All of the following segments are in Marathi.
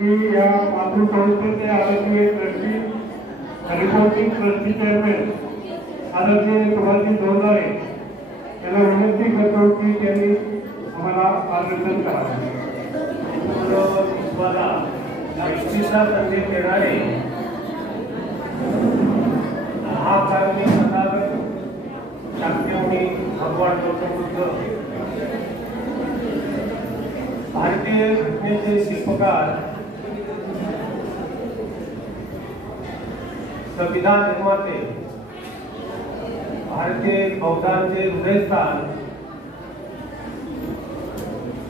की या मातृ संस्थेचे आदरणीय ट्रस्टी रिपोर्टिंग ट्रस्टी चेअरमॅन आदरणीय सुभाषजी दोंडारे यांना विनंती करतो की त्यांनी आम्हाला मार्गदर्शन करावे. विश्वाचा संदेश देणारे महाकारुणी सदागर शाक्यमुनी भगवान गौतम बुद्ध भारतीय घटनेचे शिल्पकार संविधान निर्माते भारतीय बौद्धांचे हृदयस्थान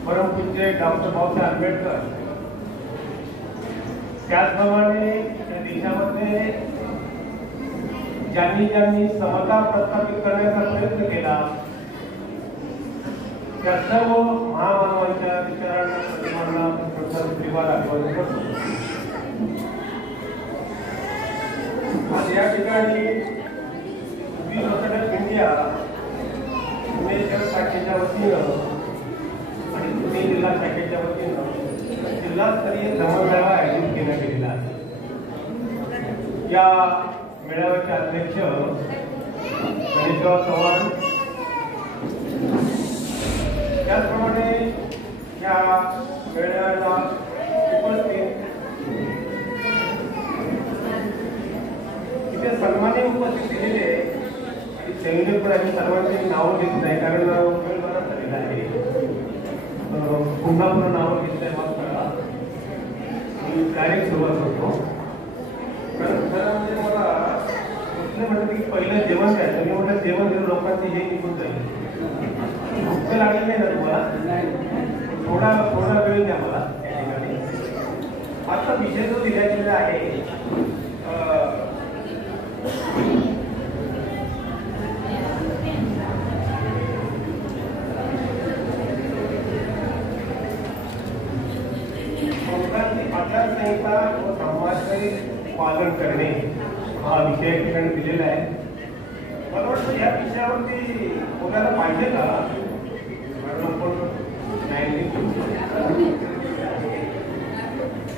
परमपूज्य डॉक्टर बाबासाहेब आंबेडकर त्याचप्रमाणे या देशामध्ये ज्यांनी ज्यांनी समता प्रस्थापित करण्याचा प्रयत्न केला त्या सर्व महामानवांच्या विचारांना प्रतिमांना धन्यवाद अभिवादन करतो. आज या ठिकाणी इंडिया पुणे शहर शाखेच्या वतीनं आणि पुणे जिल्हा शाखेच्या वतीनं जिल्हास्तरीय धर्ममेळावा आयोजित करण्यात गेलेला आहे. या मेळाव्याचे अध्यक्ष गणेशराव चव्हाण, त्याचप्रमाणे या मेळाव्याला उपस्थित इथे सन्मानी उपस्थित दिलेले आणि संयोजक सर्वांची नावं घेत नाही कारण वेळ बराच झालेला आहे. पुन्हा पुन्हा नावं घेतलंय मग डायरेक्ट सुरुवात होतो. कारण खरं म्हणजे मला म्हणतं की पहिलं जेवण काय तुम्ही म्हटलं जेवण घेऊन लोकांचे हे निघून जाईल. भूक लागली नाही ना तुम्हाला, थोडा वेळ द्या मला या ठिकाणी. आता विषय जो दिला गेलेला आहे आचारसंहिता व समाजाचे पालन करणे हा विषय या ठिकाणी दिलेला आहे. मला वाटतं या विषयावरती बोलायला पाहिजे का, कारण आपण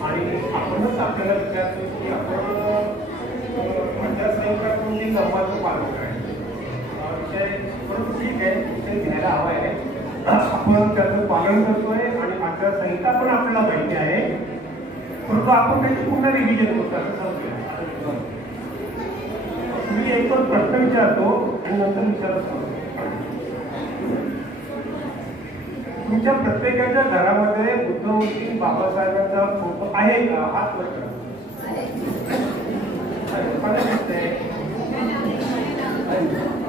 आणि आपणच आपल्याला विचारतो की आपण आचारसंहिता कोणती समाजाचं पालन करायचं हा विषय. परंतु ठीक आहे, विषय घ्यायला हवा आहे. आपण त्याचं पालन करतोय आणि आचारसंहिता पण आपल्याला माहिती आहे, परंतु आपण त्याची पुन्हा रिव्हिजन करतो असं सांगतोय. मी एक पण प्रश्न विचारतो आणि नंतर विचारत सांगतो. तुमच्या प्रत्येकाच्या घरामध्ये बुद्धमूर्ती बाबासाहेबांचा फोटो आहे का? हात वर करा.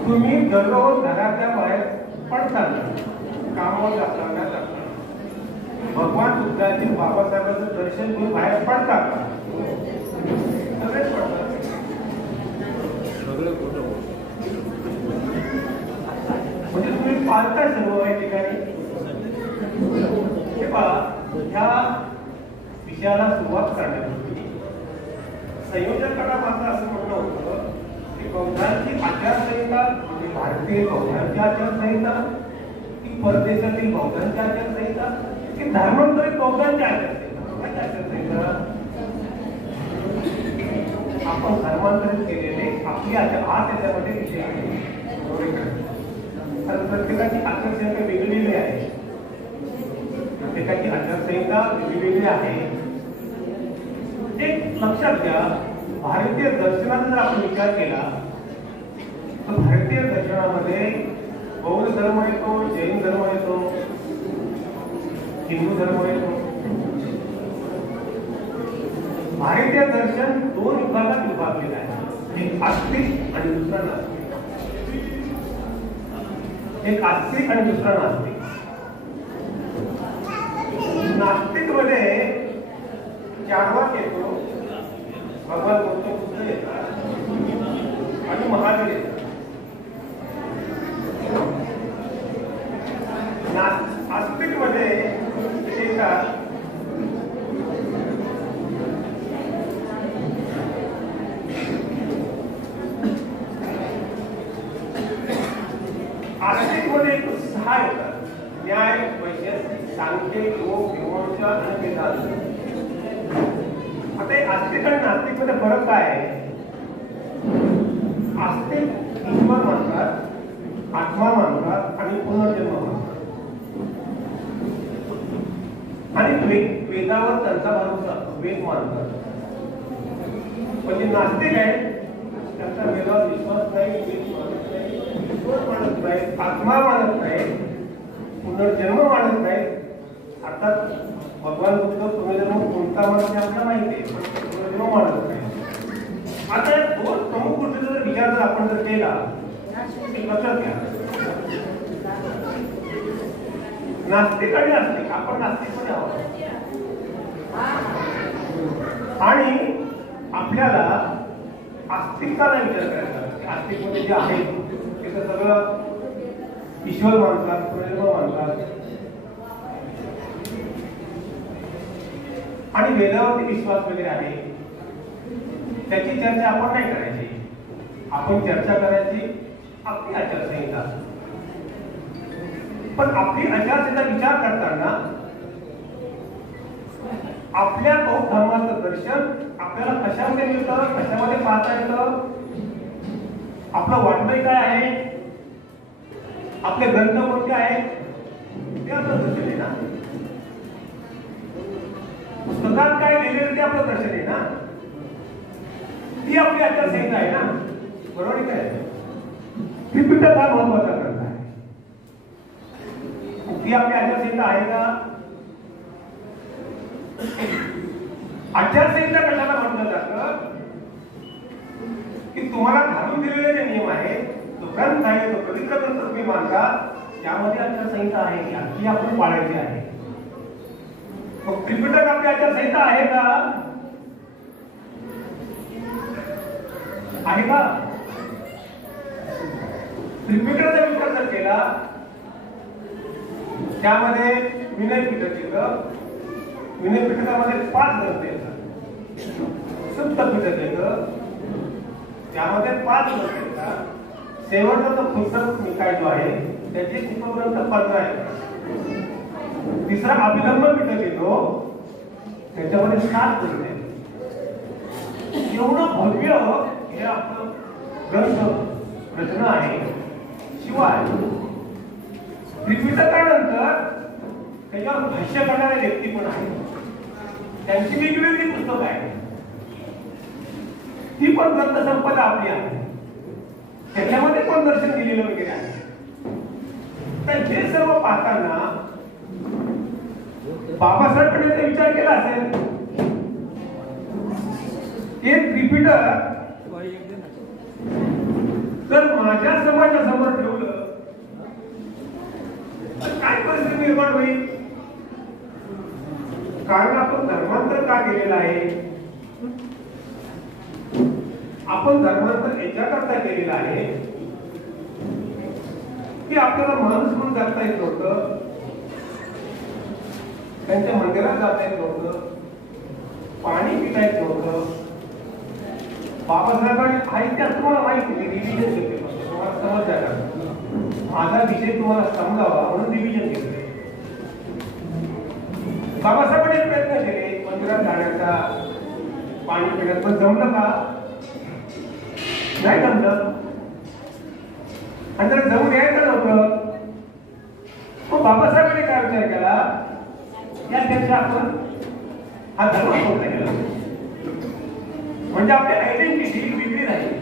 तुम्ही दररोज घराच्या बाहेर पडताना, कामावर जाताना भगवान बुद्धांचे बाबासाहेबांचं दर्शन घेऊन बाहेर पडतात का? सगळेच पडतात. म्हणजे तुम्ही पाळता सर्व या ठिकाणी. हे पहा, ह्या विषयाला सुरुवात करण्यापूर्वी संयोजकांना माझं असं म्हणणं होतं की बौद्धांची आचारसंहिता म्हणजे भारतीय बौद्धांची आचारसंहिता की परदेशातील बौद्धांची आचारसंहिता की धर्मांतरित बौद्धांची आचारसंहिता. आपण धर्मांतरित केलेले आपली हा त्याच्यामध्ये विषय आहे. प्रत्येकाची आचारसंहिता वेगवेगळी आहे, प्रत्येकाची आचारसंहिता वेगवेगळी आहे. एक लक्षात घ्या, भारतीय दर्शनाचा जर आपण विचार केला तर भारतीय दर्शनामध्ये बौद्ध धर्म येतो, जैन धर्म येतो, हिंदू धर्म येतो. भारतीय दर्शन दोन विभागात विभागलेलं आहे, एक आस्तिक आणि दुसरा नास्तिक. एक आस्तिक आणि दुसरा नास्तिक. नास्तिक मध्ये चारवाक येतो, भगवान गौतम बुद्ध येतात आणि महावीर येतात. आस्तिक मध्ये येतात आस्तिक मध्ये 6 येतात: न्याय, वैशेषिक, सांख्य, योग, मीमांसा आणि वेदांत. ते आस्तिक आणि नास्तिक मध्ये फरक काय आहे? आस्तिक ईश्वर मानतात, आत्मा मानतात आणि पुनर्जन्म मानतात आणि वेदावर त्यांचा भरोसा, वेद मानतात. म्हणजे नास्तिक आहे त्यांचा वेदावर विश्वास नाही, वेद मानत नाही, ईश्वर मानत नाही, आत्मा मानत नाही, पुनर्जन्म मानत नाही. अर्थात भगवान बुद्ध पुनर्जन्म कोणता मानत नाही आपल्याला माहिती आहे, पण पुनर्जन्म मानत नाही. आता दोन प्रमुख गोष्टीचा जर विचार जर आपण जर केला लक्षात घ्या, नास्तिक आणि आस्तिक, आपण नास्तिकमध्ये आहोत आणि आपल्याला आस्तिकताला विचार करायचा. आस्तिकमध्ये जे आहे ते सगळं ईश्वर मानतात, पुनर्जन्म मानतात आणि वेदावरती विश्वास वगैरे आहे. त्याची चर्चा आपण नाही करायची. आपण चर्चा करायची आपली आचारसंहिता. पण आपली आचारसंहिता विचार करताना आपल्या बौद्ध धर्माचं दर्शन आपल्याला कशामध्ये मिळतं, कशामध्ये पाहता येतं, आपलं वाङ्मय काय आहे, आपले ग्रंथ कोणते आहेत, ते आपलं दर्शन आहे ना. पुस्तकात काय लिहिलेलं ते आपलं दर्शन आहे ना. ती आपली आचारसंहिता आहे ना. बरोबर आहे काय? त्रिपिटक हा महत्वाचा ग्रंथ आहे. ती आपली आचारसंहिता आहे का? आचारसंहिता कशाला म्हटलं जातं की तुम्हाला घालून दिलेले जे नियम आहेत, तो ग्रंथ आहे, तो पवित्र ग्रंथ तुम्ही मानता, त्यामध्ये आचारसंहिता आहे का, ती आपण पाळायची आहे. मग त्रिपिटक आपली आचारसंहिता आहे का? आहे का? त्रिपिटकाचा विचार जर केला त्यामध्ये विनय पिटक येतं. विनय पिटकामध्ये 5 ग्रंथ येतात. सुप्त पिटक येतं, त्यामध्ये 5 ग्रंथ येतात. शेवटचा जो पुस्तक निकाय जो आहे त्याचे उपग्रंथ 15 येतात. तिसरा अभिधम्म पिटक येतो, त्याच्यामध्ये 7 ग्रंथ येतात. एवढं भव्य हे आपलं ग्रंथ रचना आहे. शिवाय त्रिपिटकानंतर त्याच्यावर भाष्य करणारे व्यक्ती पण आहेत. त्यांची वेगवेगळी पुस्तकं आहेत. ती पण ग्रंथ संपदा आपली आहे. त्याच्यामध्ये पण दर्शन दिलेलं वगैरे आहे. तर हे सर्व पाहताना बाबासाहेबांनी विचार केला असेल हे त्रिपिटक जर माझ्या समाजासमोर ठेवलं तर काय परिस्थिती निर्माण होईल? कारण आपण धर्मांतर का केलेलं आहे? आपण धर्मांतर याच्याकरता केलेलं आहे की आपल्याला माणूस म्हणून जगता येत नव्हतं, त्यांच्या मंदिरात जाता येत नव्हतं, पाणी पिता येत नव्हतं. बाबासाहेबांनी साहित्यात तुम्हाला माहिती आहे, रिव्हिजन घेतले, तुम्हाला समज द्यायला माझा विषय तुम्हाला समजावा म्हणून रिव्हिजन घेतले. बाबासाहेबांनी प्रयत्न केले मंदिरात जाण्याचा, पाणी पिण्यात, पण जमलं का? नाही जमलं. आणि जर जमून यायचं नव्हतं मग बाबासाहेबांनी काय विचार केला, यापेक्षा आपण हा धर्म सोडला गेला म्हणजे आपली आयडेंटिटी वेगळी राहील.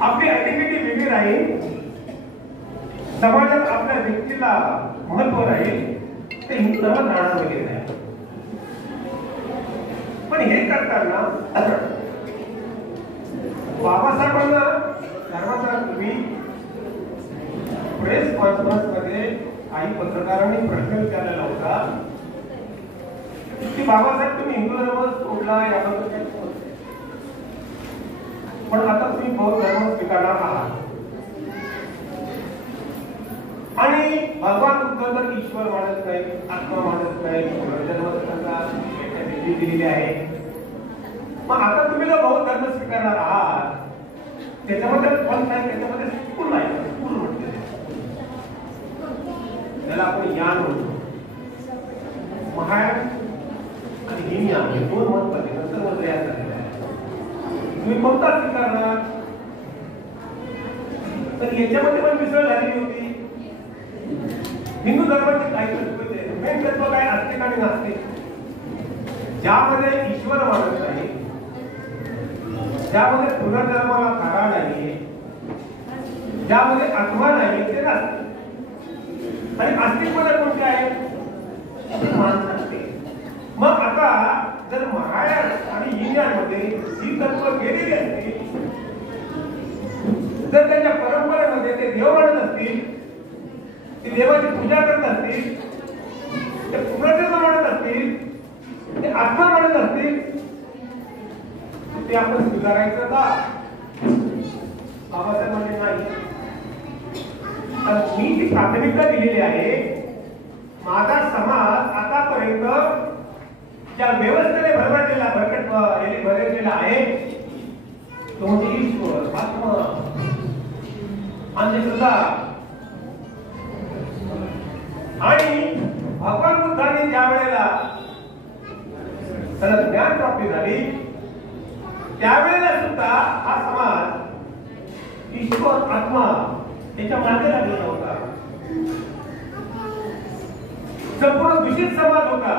आपली आयडेंटिटी वेगळी राहील, समाजात आपल्या व्यक्तीला महत्व राहील, ते हिंदू धर्मात राहणार वगैरे नाही. पण हे करताना बाबासाहेबांना धर्माचा पूर्वी प्रेस कॉन्फरन्स मध्ये काही पत्रकारांनी प्रश्न विचारलेला होता की बाबासाहेब तुम्ही हिंदू धर्म सोडला याबद्दल काय समजते, पण आता तुम्ही बौद्ध धर्म स्वीकारणार आहात आणि भगवान बुद्ध तर ईश्वर मानत नाही, आत्मा मानत नाही, विधी दिलेली आहे. मग आता तुम्ही जर बौद्ध धर्म स्वीकारणार आहात त्याच्यामध्ये फल नाही, त्याच्यामध्ये स्कूल नाही, स्कूल म्हणते त्याला आपण यान म्हणतो. महायान आणि हिनिया हे दोन महत्वाचे नंतर मग तयार झालेले आहे. तुम्ही कोणता स्वीकारणार? तर याच्यामध्ये पण मिसळ झालेली होती. हिंदू धर्माचे काही तत्व होते. मेन तत्व काय? आस्तिक आणि नास्तिक. ज्यामध्ये ईश्वर मानत नाही, ज्यामध्ये पुनर्जन्माला थारा नाही, ज्यामध्ये आत्मा नाही, ते नास्तिक. आणि आस्तिकमध्ये कोणते आहे? मानसते. मग आता जर महायान आणि ईशान्येमध्ये ही तत्व गेलेली असतील, जर त्यांच्या परंपरेमध्ये ते देव मानत असतील, ते देवाची पूजा करत असतील, ते पुनर्जन्म मानत असतील, ते आत्मा मानत असतील, ते आपण स्वीकारायचं का? बाबासाहेब म्हणजे नाही. तर मी ती प्राथमिकता दिलेली आहे. माझा समाज आतापर्यंत ज्या व्यवस्थेने भरलेला आहे तो म्हणजे ईश्वर, आत्मा, अंधश्रद्धा. आणि भगवान बुद्धांनी ज्या वेळेला त्याला ज्ञान प्राप्ती झाली त्यावेळेला सुद्धा हा समाज ईश्वर, आत्मा याच्या मागे लागलेला होता. संपूर्ण दूषित समाज होता.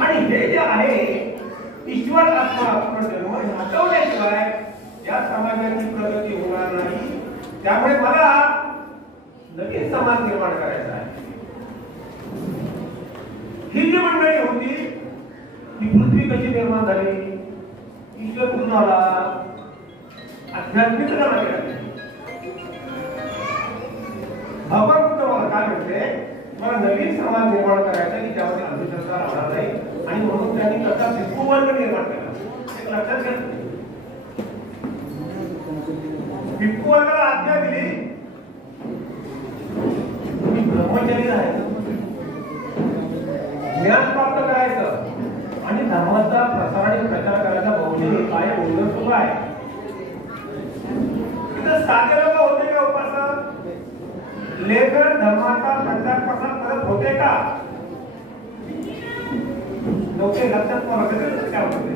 आणि हे जे आहे ईश्वर, आत्मा, पुनर्जन्म हटवल्याशिवाय या समाजाची प्रगती होणार नाही. त्यामुळे मला नवीन समाज निर्माण करायचा आहे. ही जी मंडळी होती ही पृथ्वी कशी निर्माण झाली? ईश्वर कुठून आला? आध्यात्मिक भगवान बुद्ध मला काय म्हणते? मला नवीन समाज निर्माण करायचा की ज्यामध्ये अंधश्रद्धा राहणार नाही. आणि म्हणून त्यांनी कसा भिक्खू वर्ग निर्माण केला. एक लक्षात घ्या, भिक्खू वर्गाला आज्ञा दिली तुम्ही ब्रह्मचारी राहायचं, ज्ञान प्राप्त करायचं आणि धर्माचा प्रसार आणि प्रचार करायचा. बहुजनी काय बोलणं सुरू आहे. तिथं साधे लोक होते का उपासक? लेखन धर्माचा प्रचार प्रसार करत होते का? नव्हते. लक्षात काय होते?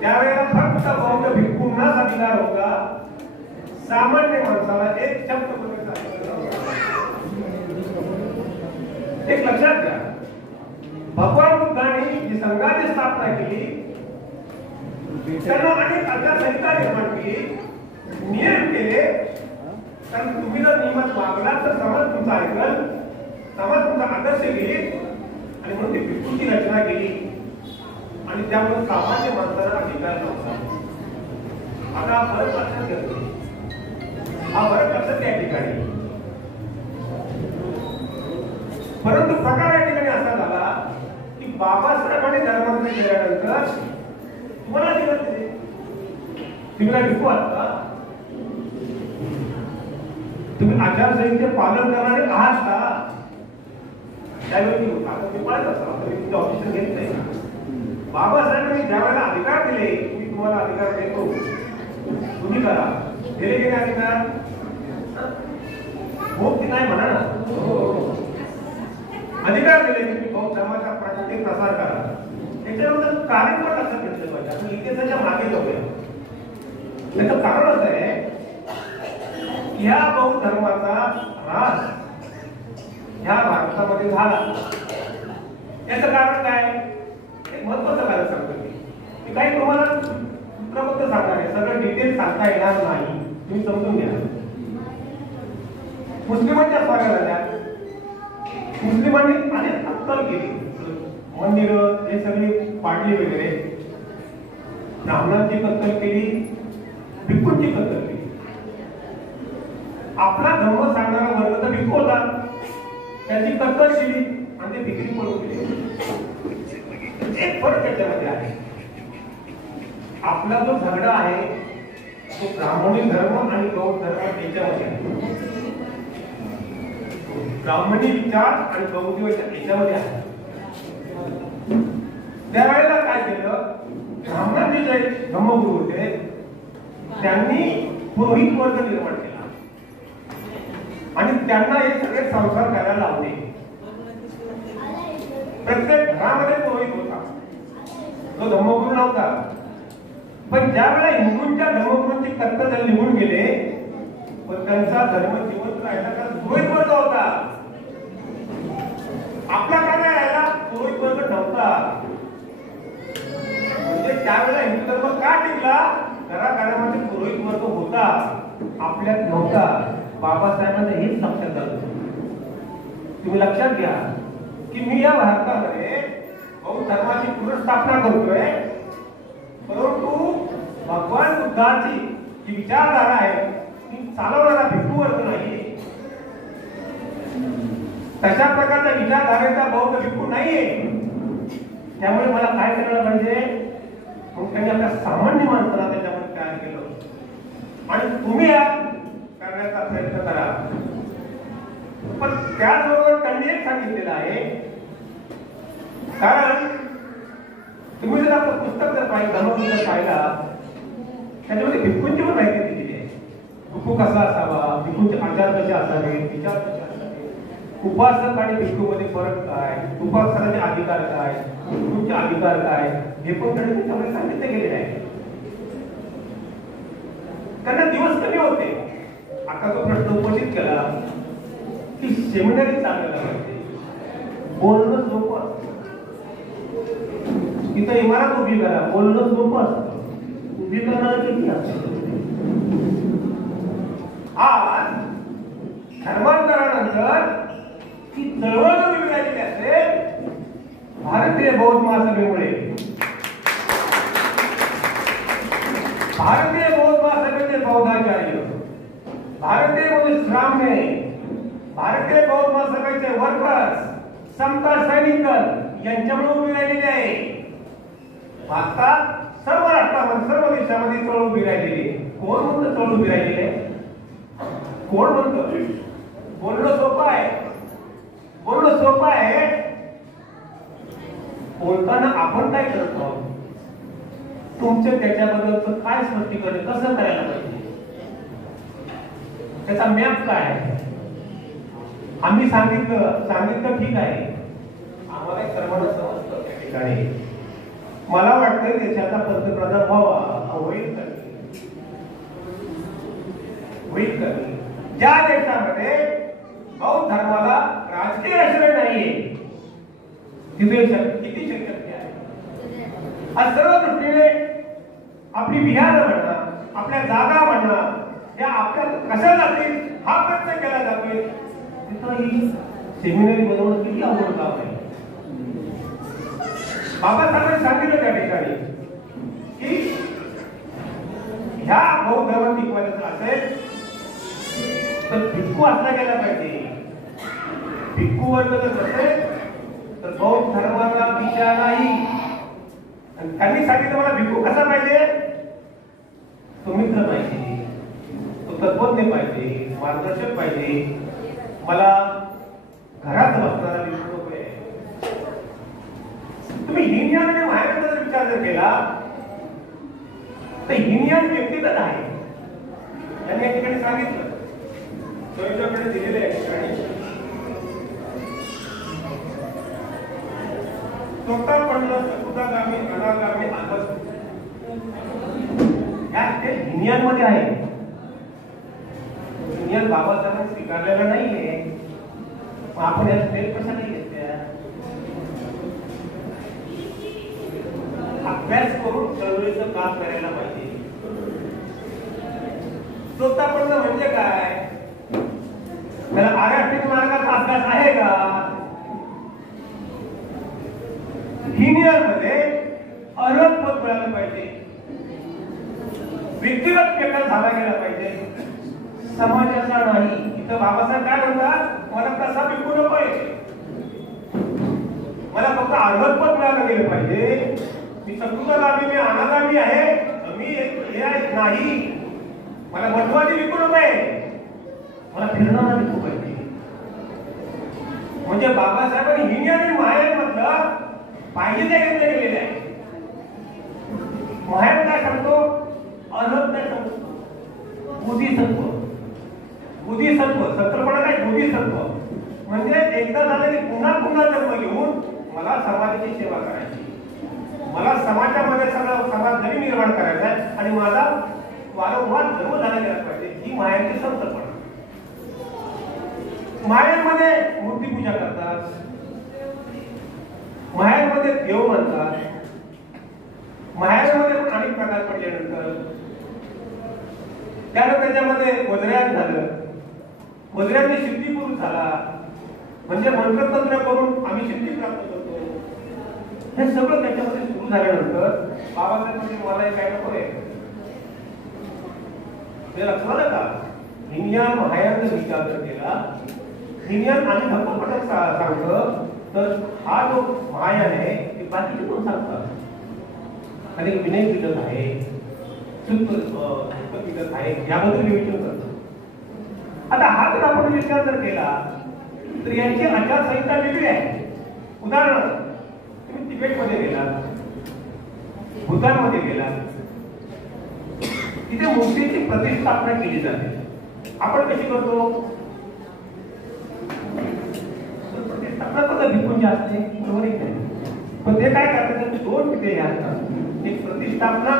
त्यावेळेला फक्त बौद्ध भिक्खूंनाच अधिकार होता. सामान्य माणसाला एक शब्द एक लक्षात घ्या. भगवान बुद्धांनी जी संघाची स्थापना केली त्यांना अनेक आचारसंहिता निर्माण केली, नियम केले. कारण तुम्ही जर नियमात वागला तर समाज तुमचा ऐकल, समाज तुमचा आदर्श घेईल. आणि म्हणून ती भिक्खूची रचना केली. आणि त्यामुळे सामान्य माणसाला अधिकार नव्हता. आता हा फरक लक्षात घेतो. हा फरक लक्षात त्या ठिकाणी. परंतु प्रकार या ठिकाणी असा झाला की बाबासाहेबांनी धर्मांतर केल्यानंतर तुम्हाला अधिकार दिले. तुम्ही भिक्खू आहात का? तुम्ही आचारसंहितेचे पालन करणारे आहात का? त्यावेळी तुम्ही पाळत असाल. तुमचे ऑफिसर घेत नाही. बाबासाहेबांनी ज्या वेळेला अधिकार दिले मी तुम्हाला अधिकार देतो तुम्ही करा. दिले की नाही अधिकार? हो की नाही म्हणा ना. अधिकार दिले की बौद्ध धर्माचा प्रत्येक प्रसार करा. त्याच्यानंतर कारण पण लक्षात घेतलं पाहिजे. आपण इतिहासाच्या मागे जाऊया. त्याचं कारण असं आहे या बौद्ध धर्माचा ह्रास ह्या भारतामध्ये झाला. याचं कारण काय? एक महत्वाचं कारण सांगतो मी काही तुम्हाला सूत्रबद्ध सांगणार आहे. सगळं डिटेल सांगता येणार नाही. तुम्ही समजून घ्या. मुस्लिमांच्या स्वाऱ्या झाल्या. मुस्लिमांनी अनेक कत्तल केली. मंदिरं हे सगळी पाडली वगैरे. ब्राह्मणांची कत्तल केली, भिक्खूंची कत्तल केली. आपला धर्म सांगणारा वर्ग तर भिक्खू होता. त्याची कत्तल केली आणि ते भिक्खू पळून गेले. एक फरक त्याच्यामध्ये आहे. आपला जो झगडा आहे तो ब्राह्मणी धर्म आणि बौद्ध धर्म याच्यामध्ये आहे. ब्राह्मणी विचार आणि बौद्ध विचार याच्यामध्ये आहे. त्यावेळेला काय केलं? ब्राह्मणांचे जे धर्मगुरू होते त्यांनी पुरोहित वर्ग निर्माण केला आणि त्यांना हे सगळे संस्कार करायला लावले. प्रत्येक घरामध्ये पुरोहित होता, तो धर्मगुरू नव्हता. पण ज्या वेळेला हिंदूंच्या धर्मगुरूंची कर्तव्य निघून गेले, पण त्यांचा धर्म जिवंत राहिला का पुरोहित वर्ग होता. आपला काय नाही राहिला, पुरोहित वर्ग नव्हता. म्हणजे त्यावेळेला हिंदू धर्म का टिकला? घराघरामध्ये पुरोहित वर्ग होता, आपल्यात नव्हता. बाबासाहेबांचं हेच लक्षात आलं. तुम्ही लक्षात घ्या की मी या भारतामध्ये बौद्ध धर्माची पुनर्स्थापना करतोय, परंतु भगवान बुद्धाची जी विचारधारा आहे ती चालवणारा भिक्खू वर्ग नाही. तशा प्रकारच्या विचारधारेचा बौद्ध भिक्खू नाहीये. त्यामुळे मला काय करायला पाहिजे? मग त्यांनी आपल्या सामान्य माणसाला त्याच्यामध्ये तयार केलं आणि तुम्ही या करण्याचा प्रयत्न करा. पण त्याचबरोबर त्यांनी एक सांगितलेलं आहे, कारण तुम्ही जर आपलं पुस्तक जर पाहिलं, धर्मपुस्तक पाहिला, त्याच्यामध्ये भिक्खूंची पण माहिती दिलेली आहे. भिक्खू कसा असावा, भिक्खूंचे आचार कसे असावे, विचार कसे असावे, उपासक आणि भिक्खूमध्ये फरक काय, उपासकाचे अधिकार काय, भिक्खूंचे अधिकार काय, हे पण त्यांनी त्याच्यामध्ये सांगितले गेलेले आहे. त्यांना दिवस कमी होते. आता तो प्रश्न उपस्थित केला की सेमिनरी चालवायला पाहिजे, बोलणं सोपं असतं. इथं इमारत उभी करा, बोलणं सोपं असतं, उभी करणार किती असतं. आज धर्मांतरानंतर ही चळवळ उभी राहिलेली असेल भारतीय बौद्ध महासभेमुळे. भारतीय बौद्ध महासभेचे बौद्धाचार्य, भारतीय बौद्ध श्रामणे, भारतीय बौद्ध महासभेचे वर्कर्स, समता सैनिक दल यांच्यामुळे उभी राहिलेली आहे. भारतात सर्व राष्ट्रामध्ये, सर्व देशामध्ये चळवळ उभी राहिलेली आहे. कोण म्हणतं चळवळ उभी राहिलेली आहे? कोण म्हणतं? बोलणं सोपं आहे, बोलणं सोपं आहे. बोलताना आपण काय करतो? तुमच्या त्याच्याबद्दलचं काय स्पष्टीकरण कसं करायला पाहिजे, त्याचा मॅप काय आहे? आम्ही सांगितलं ठीक आहे, आम्हाला सर्वांना समजतं त्या ठिकाणी. मला वाटतं देशाचा पंतप्रधान व्हावा, होईल कमी. ज्या देशामध्ये बौद्ध धर्माला राजकीय आश्रय नाहीये तिथे किती शक्य आहे? आज सर्व दृष्टीने आपली बिहार म्हणा, आपल्या जागा म्हणा, या आपल्या कशा जातील हा प्रयत्न केला जातोय. तिथं ही सेमिनरी बनवणं किती अवघड काम आहे. बाबासाहेबांनी सांगितलं त्या ठिकाणी की ह्या बौद्ध धर्म टिकवायचं असेल तर भिक्खू असला गेला पाहिजे. भिक्खू वर्ग जर असेल तर बौद्ध धर्माचा विचार नाही. आणि त्यांनी सांगितलं मला भिक्खू कसा पाहिजे? तो मित्र पाहिजे, तो तत्वज्ञ पाहिजे, मार्गदर्शक पाहिजे. मला घरात बसणारा भिक्खू नको आहे. तुम्ही हिनयान आणि मायाचा जर विचार जर केला तर हिनयान व्यक्तिगत आहे. त्यांनी या ठिकाणी सांगितलं, त्यांच्याकडे दिलेले आहे ठिकाणी स्वतः पडलं सकुदागामी, अनागामी, आदर्श या ते हिनयानमध्ये आहे. हिनयान बाबासाहेबांनी स्वीकारलेला नाहीये. आपण या स्टेप कशा नाही घेतल्या? अभ्यास करून चळवळीचं काम करायला पाहिजे. स्वतः पडणं म्हणजे काय? त्याला आरक्षित मार्गाचा अभ्यास आहे का? हिनियरमध्ये अर्हत पद मिळालं पाहिजे, व्यक्तिगत पेपर झाला गेला पाहिजे, समाजाचा नाही. इथं बाबासाहेब काय म्हणतात? मला कसा भिक्खू नकोय, मला फक्त अर्हत पद मिळालं गेलं पाहिजे. मी सकुदागामी, मी अनागामी आहे, मी हे नाही. मला मठवादी भिक्खू नकोय, मला फिरणारा भिक्खू पाहिजे. म्हणजे बाबासाहेबांनी हिनी आणि माहेर मधलं पाहिजे ते घेतले गेलेले आहे. माहेर काय सांगतो? अर्हत काय सांगतो? बुद्धिसत्व. बुद्धिसत्व सत्रपणा काय? बुद्धिसत्व म्हणजे एकदा झालं की पुन्हा पुन्हा जन्म घेऊन मला समाजाची सेवा करायची, मला समाजामध्ये सगळं समाज जरी निर्माण करायचा आहे आणि माझा वारंवार जन्म झाला गेला पाहिजे, ही मायांची संकल्पना. मायांमध्ये मूर्तीपूजा करतात, मायांमध्ये देव म्हणतात, मायांमध्ये पण अनेक प्रकार पडल्यानंतर त्याच्यामध्ये वज्रयान झालं, वज्रयाने सिद्धिपुरुष झाला, म्हणजे मंत्रतंत्र करून आम्ही सिद्धी प्राप्त करतो. हे सगळं त्याच्यामध्ये सुरू झाल्यानंतर बाबासाहेब मला काय नको आहे हे लक्षात आलं का? हिनयान महायान विचार केला, हिनयान आणि धर्मपटक सांगतं तर हा जो महायान आहे ते बाकीचे कोण सांगतात आणि विनय पिटक आहे, पिटक आहे, याबद्दल विवेचन करतो. आता हा जर आपण विचार जर केला तर यांची आचारसंहिता वेगळी आहे. उदाहरणार्थ तुम्ही तिबेटमध्ये गेला, भूतानमध्ये गेला, तिथे मूर्तीची प्रतिष्ठापना केली जाते. आपण कशी करतो? प्रतिष्ठापना फक्त भिकूंची असते, बरोबर आहे. पण ते काय करतात, दोन पिढे असतात, एक प्रतिष्ठापना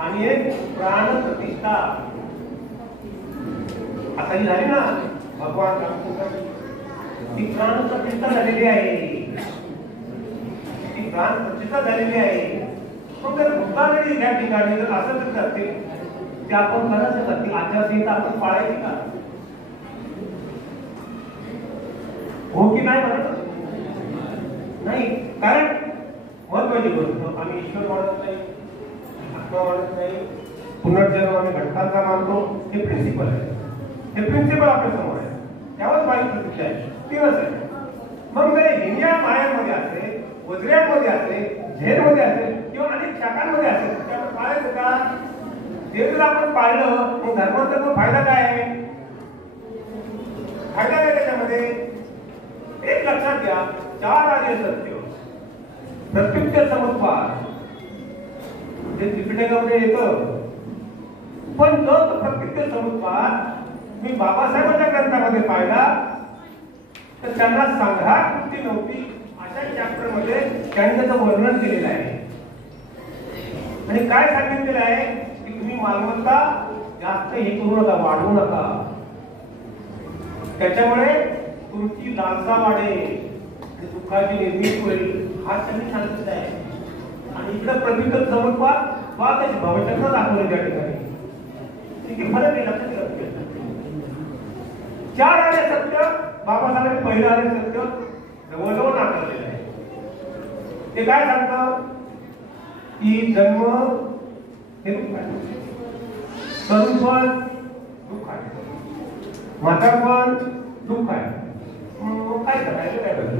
आणि एक प्राण प्रतिष्ठा. आता ही झाली ना भगवान रामचंद्र, ती प्राण प्रतिष्ठा झालेली आहे, ती प्राण प्रतिष्ठा झालेली आहे. मग जर भूतानही या ठिकाणी जर असं जर करते ते आपण करायचं का? ती आचारसंहिता आपण पाळायची का? हो की नाही म्हणत नाही. कारण महत्वाची गोष्ट, आम्ही ईश्वर मानत नाही, आत्मा मानत नाही, पुनर्जन्म आणि घटकांचा मानतो. हे प्रिन्सिपल आहे, हे प्रिन्सिपल आपल्या समोर आहे, त्यावर माझी प्रतिष्ठा आहे, तीनच आहे. मग जर हिन्या मायांमध्ये असेल, वज्र्यांमध्ये असेल, झेलमध्ये असेल किंवा अनेक शाखांमध्ये असेल, त्यावर पाळायचं का? ते जर आपण पाळलं मग धर्माचा फायदा काय आहे? फायदा काय त्याच्यामध्ये? एक लक्षात घ्या, 4 आर्य सत्य, प्रत्युत्तर समुत्पाद जे त्रिपिटकामध्ये येतं. पण जो प्रत्युत्तर समुत्पाद मी बाबासाहेबांच्या ग्रंथामध्ये पाहिला तर त्यांना संघात वृत्ती नव्हती अशा चॅप्टर मध्ये त्यांनी त्याचं वर्णन केलेलं आहे. आणि काय सांगितलेलं आहे की तुम्ही मालमत्ता जास्त हे करू नका, वाढवू नका, त्याच्यामुळे तुमची लालसा वाढेल, दुःखाची निर्मिती होईल, हा त्यांनी सांगितलं आहे. आणि इकडे प्रत्युत्तर समुत्पाद त्याची भविष्यात दाखवलं त्या ठिकाणी. किती फरक आहे लक्षात घ्या. 4 आर्य सत्य बाबासाहेबांनी पहिलं आर्य सत्य जवळजवळ नाकारलेलं आहे. ते काय सांगतं की जन्म हे दुःख आहे, तरुणपण दुःख आहे, म्हातारपण दुःख आहे. मग काय करायचं? काय बदल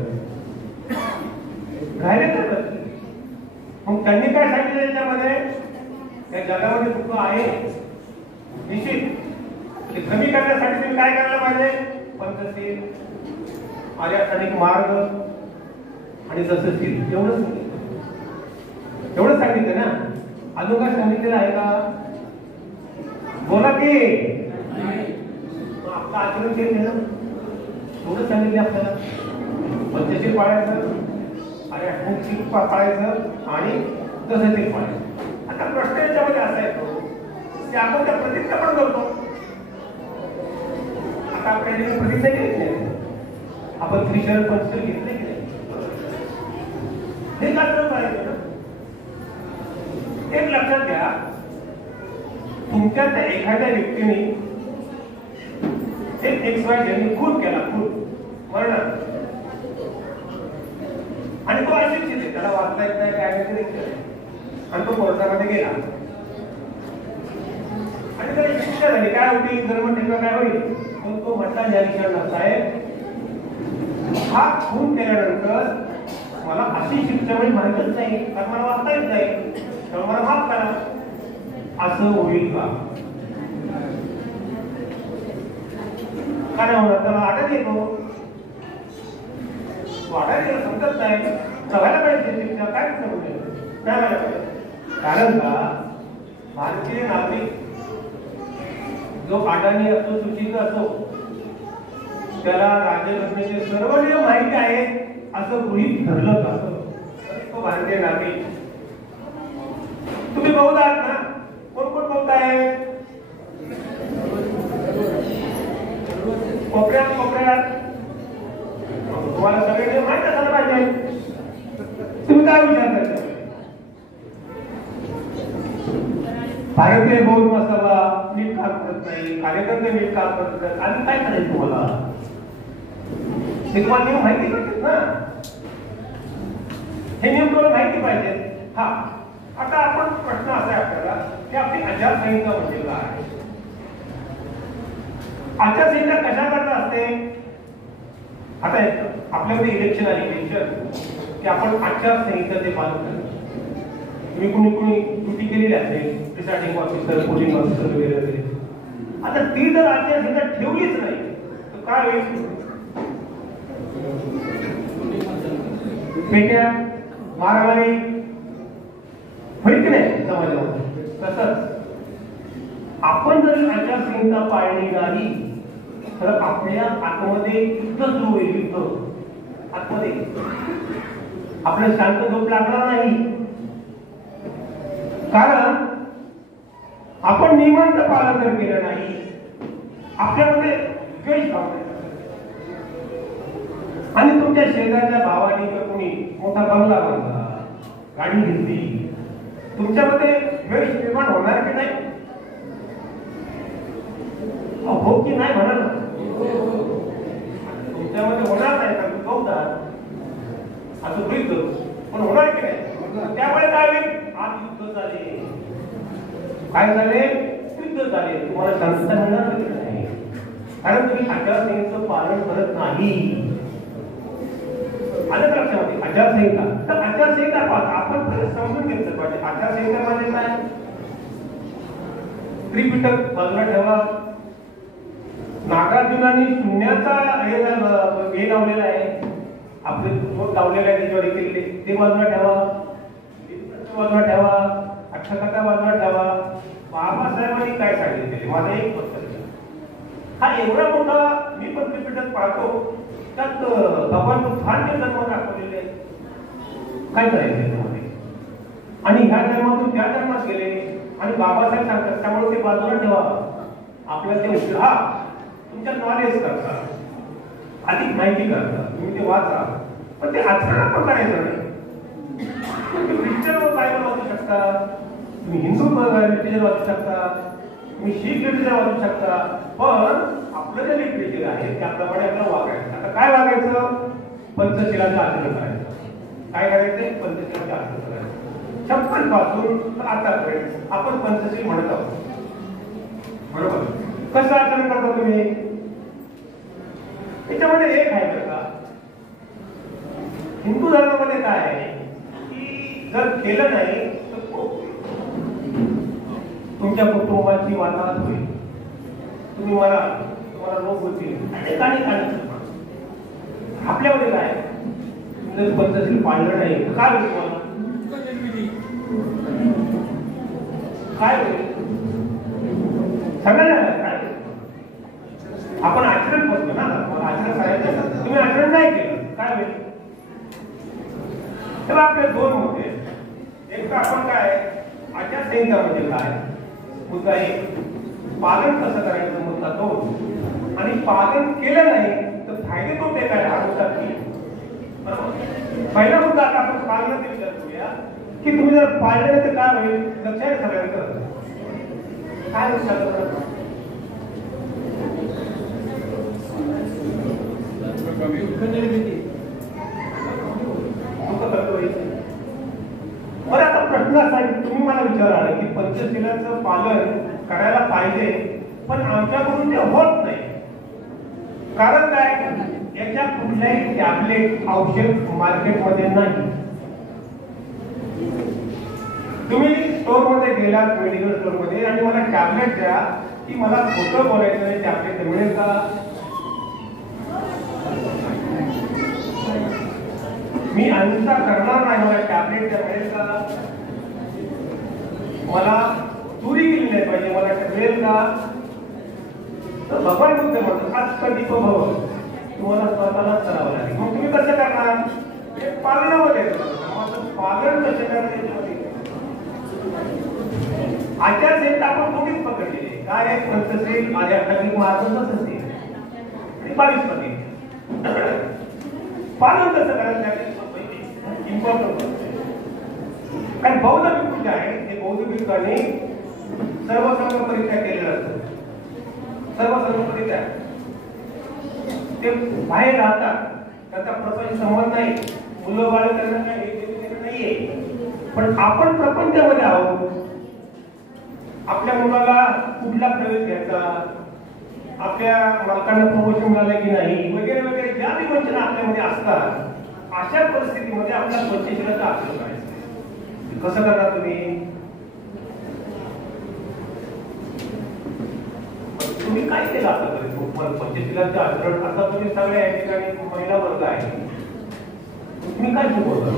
राहिले तर बदल. मग त्यांनी काय सांगितलं त्याच्यामध्ये? या जगामध्ये दुःख आहे निश्चित, ते कमी करण्यासाठी तुम्ही काय करायला पाहिजे? पंचशील, आर्यासनिक मार्ग आणि दशशील, एवढंच सांगितलं ना. अजून काय सांगितलेलं आहे का? बोला की आपलं आचरण केलं ना, एवढं सांगितलं आपल्याला. पंचशील पाळायचं, आर्यासनिक पाळायचं आणि दशशील पाळायचं. आता प्रश्न याच्यामध्ये असा येतो की आपण त्या प्रतिष्ठा पण करतो. आता आपण प्रतिष्ठा केली नाही, आपण त्रिशरण पंचशील घेतले की नाही? हे काय करायचं ना? एक लक्षात घ्या, तुमच्यात एखाद्या व्यक्तीने एक XY ज्यांनी खून केला, खून मरण, आणि तो अशिक्षित आहे, त्याला वाचता येत नाही, काय नाही, आणि तो कोर्टामध्ये गेला आणि त्याला शिक्षा झाली. काय होती? जन्मठेपा काय होईल? पण तो म्हटला न्यायाधीशांना, साहेब हा खून केल्यानंतर मला अशी शिक्षा म्हणजे माहितच नाही, कारण मला वाचता येत नाही, तर मला माफ करा. असं होईल का? काय होणार? त्याला आढळ येतो, वाढायला समजत नाही, बघायला पाहिजे शिक्षा. काय नाही, कारण का भारतीय नागरिक जो अडाणी असो, सुशिक्षित असो, त्याला राज्यघटनेचे सर्व नियम माहिती आहेत. असं गृहीत धरलं जातं तो भारतीय नागरिक. तुम्ही बौद्ध आहात ना? कोण कोण बौद्ध आहे? कोपऱ्यात तुम्हाला सगळे माहित असायला पाहिजे. तुम्ही काय विचार करता? भारतीय बौद्ध महासभा नीट काम करत नाही, कार्यकर्ते नीट काम करत नाही, आणि काय करायचं तुम्हाला? हे तुम्हाला नियम माहिती पाहिजेत ना? हे नियम तुम्हाला माहिती पाहिजे. हा, आता आपण प्रश्न असा आहे आपल्याला की आपली आचारसंहिता म्हणजे काय? आचारसंहिता कशा करता असते? आता आपल्यामध्ये इलेक्शन की आपण आचारसंहितेचे पालन करतो. तुम्ही कुणी ड्युटी केलेली असेल, प्रिसाइडिंग ऑफिसर, पोलिंग ऑफिसर वगैरे. आता ती जर आचारसंहिता ठेवलीच नाही तर काय होईल? पेट्या, मारामारी होईल की नाही समाजामध्ये? तसंच आपण जर आचारसंहिता पाळली नाही तर आपल्या आतमध्ये युद्ध सुरू होईल. युद्ध आतमध्ये आपल्याला शांत झोप लागणार नाही, कारण आपण नियमांचं पालन जर केलं नाही आपल्यामध्ये द्वेष भावना. आणि तुमच्या शेजारच्या भावाने जर कोणी मोठा बंगला बांधला, गाडी घेतली, तुमच्यामध्ये द्वेष निर्माण होणार की नाही? हो की नाही म्हणा ना? तुमच्यामध्ये होणार नाही का? तुम्ही बघतात असं गृहीत धरू, पण होणार की नाही? त्यामुळे काय होईल? आज युद्ध झाले. काय झाले? युद्ध झाले. तुम्हाला शांतता मिळणार नाही, कारण तुम्ही आचारसंहितेचं पालन करत नाही. आलं लक्षामध्ये? आचारसंहिता. तर आचारसंहिता आपण समजून घेतलं पाहिजे. आचारसंहिता म्हणजे काय? त्रिपिटक बाजूला ठेवा. नागार्जुनांनी शून्याचा हे लावलेला आहे, आपले लावलेला आहे त्याच्यावर केलेले, ते बाजूला ठेवा, बाजूला ठेवा, अठ्ठकथा बाजूला ठेवा. बाबासाहेबांनी काय सांगितले? माझा एक पुस्तक हा एवढा मोठा मी पण त्रिपिटक पाहतो, त्यात भगवान बुद्धांचे जन्म दाखवलेले आहेत. काय करायचं त्यामध्ये? आणि ह्या जन्मातून त्या जन्मात गेले आणि बाबासाहेब सांगतात, त्यामुळे ते बाजूला ठेवा. आपल्याला ते उचला, तुमच्या नॉलेज करता, अधिक माहिती करता, तुम्ही ते वाचा, पण ते आचरणात पण करायचं नाही. तुम्ही ख्रिश्चन बायबल वाचू शकता, तुम्ही हिंदू लिटरेचर वाचू शकता, तुम्ही शीख लिटरेचर वाचू शकता, पण आपलं जे लिटरेचर आहे त्याप्रमाणे आपल्याला वागायचं. आता काय वागायचं? पंचशिलाचं आचरण करायचं. काय करायचंय? पंचशिलाचं आचरण करायचं. 56 पासून आतापर्यंत आपण पंचशील म्हणत आहोत, बरोबर? कसं आचरण करता तुम्ही? त्याच्यामध्ये एक आहे बरं का, हिंदू धर्मामध्ये काय आहे की जर केलं नाही तर तुमच्या कुटुंबाची वातावरण होईल, तुम्ही तुम्हाला रोग होतील, अनेक आपल्यामध्ये काय जर पंचशील पाळलं नाही तर काय होईल? तुम्हाला काय होईल? सगळ्यांना काय? आपण आचरण करतो ना, आचरण करायचं. तुम्ही आचरण नाही केलं काय होईल? तेव्हा आपले दोन मुद्दे. एक तर आपण काय आचारसंहिता म्हणजे काय, मुद्दा एक, पालन कसं करायचं मुद्दा दोन, आणि पालन केलं नाही तर फायदे तोटे काय हा मुद्दा तीन. पहिला मुद्दा आता आपण पालनाचा विचार करूया की तुम्ही जर पाळले नाही तर काय होईल? लक्षात सगळ्यांचं काय लक्षात बरं. आता प्रश्न असा आहे की तुम्ही मला विचाराल की पंचशिलाचं पालन करायला पाहिजे, पण आमच्याकडून ते होत नाही. कारण काय? याच्या कुठल्याही टॅबलेट औषध मार्केटमध्ये नाही. तुम्ही स्टोर मध्ये गेलात, मेडिकल स्टोर मध्ये, आणि मला टॅबलेट द्या की मला खोटं बोलायचं नाही, टॅबलेट मिळेल का? मी अहिंसा करणार नाही, मला टॅबलेट द्या मिळेल का? मला चोरी केली नाही पाहिजे, मला मिळेल का? तर भगवान बुद्ध म्हणतात आज कधी भव तुम्हाला स्वतःलाच करावं लागेल. मग तुम्ही कसं करणार? पालनामध्ये पालन कसे करण्यामध्ये आचारसंहिता आपण थोडीच पकडलेली आहे. काय आहे? पंचशील आध्यात्मिक मार्ग असेल आणि 22 मध्ये पालन कसं करायचं इम्पॉर्टंट. कारण बौद्ध भिक्खू जे आहे ते बौद्ध भिक्खूंनी सर्वसंग परित्याग केलेला असतो. सर्वसंग परित्याग ते बाहेर राहतात, त्यांचा प्रपंच संबंध नाही, मुलं बाळ त्यांना काही नाहीये. पण आपण प्रपंचामध्ये आहोत. आपल्या मुलाला कुठला प्रवेश घ्यायचा, आपल्या मालकांना प्रमोशन मिळालं की नाही वगैरे वगैरे ज्या बी वंचना आपल्यामध्ये असतात, अशा परिस्थितीमध्ये आपल्या पंचशीलाचा आचरण करायचं. कसं करणार तुम्ही? तुम्ही काय केलं आतापर्यंत? पंचशीलाचं आचरण आता तुम्ही सगळ्या या ठिकाणी महिला वर्ग आहे, तुम्ही काय शिकवता?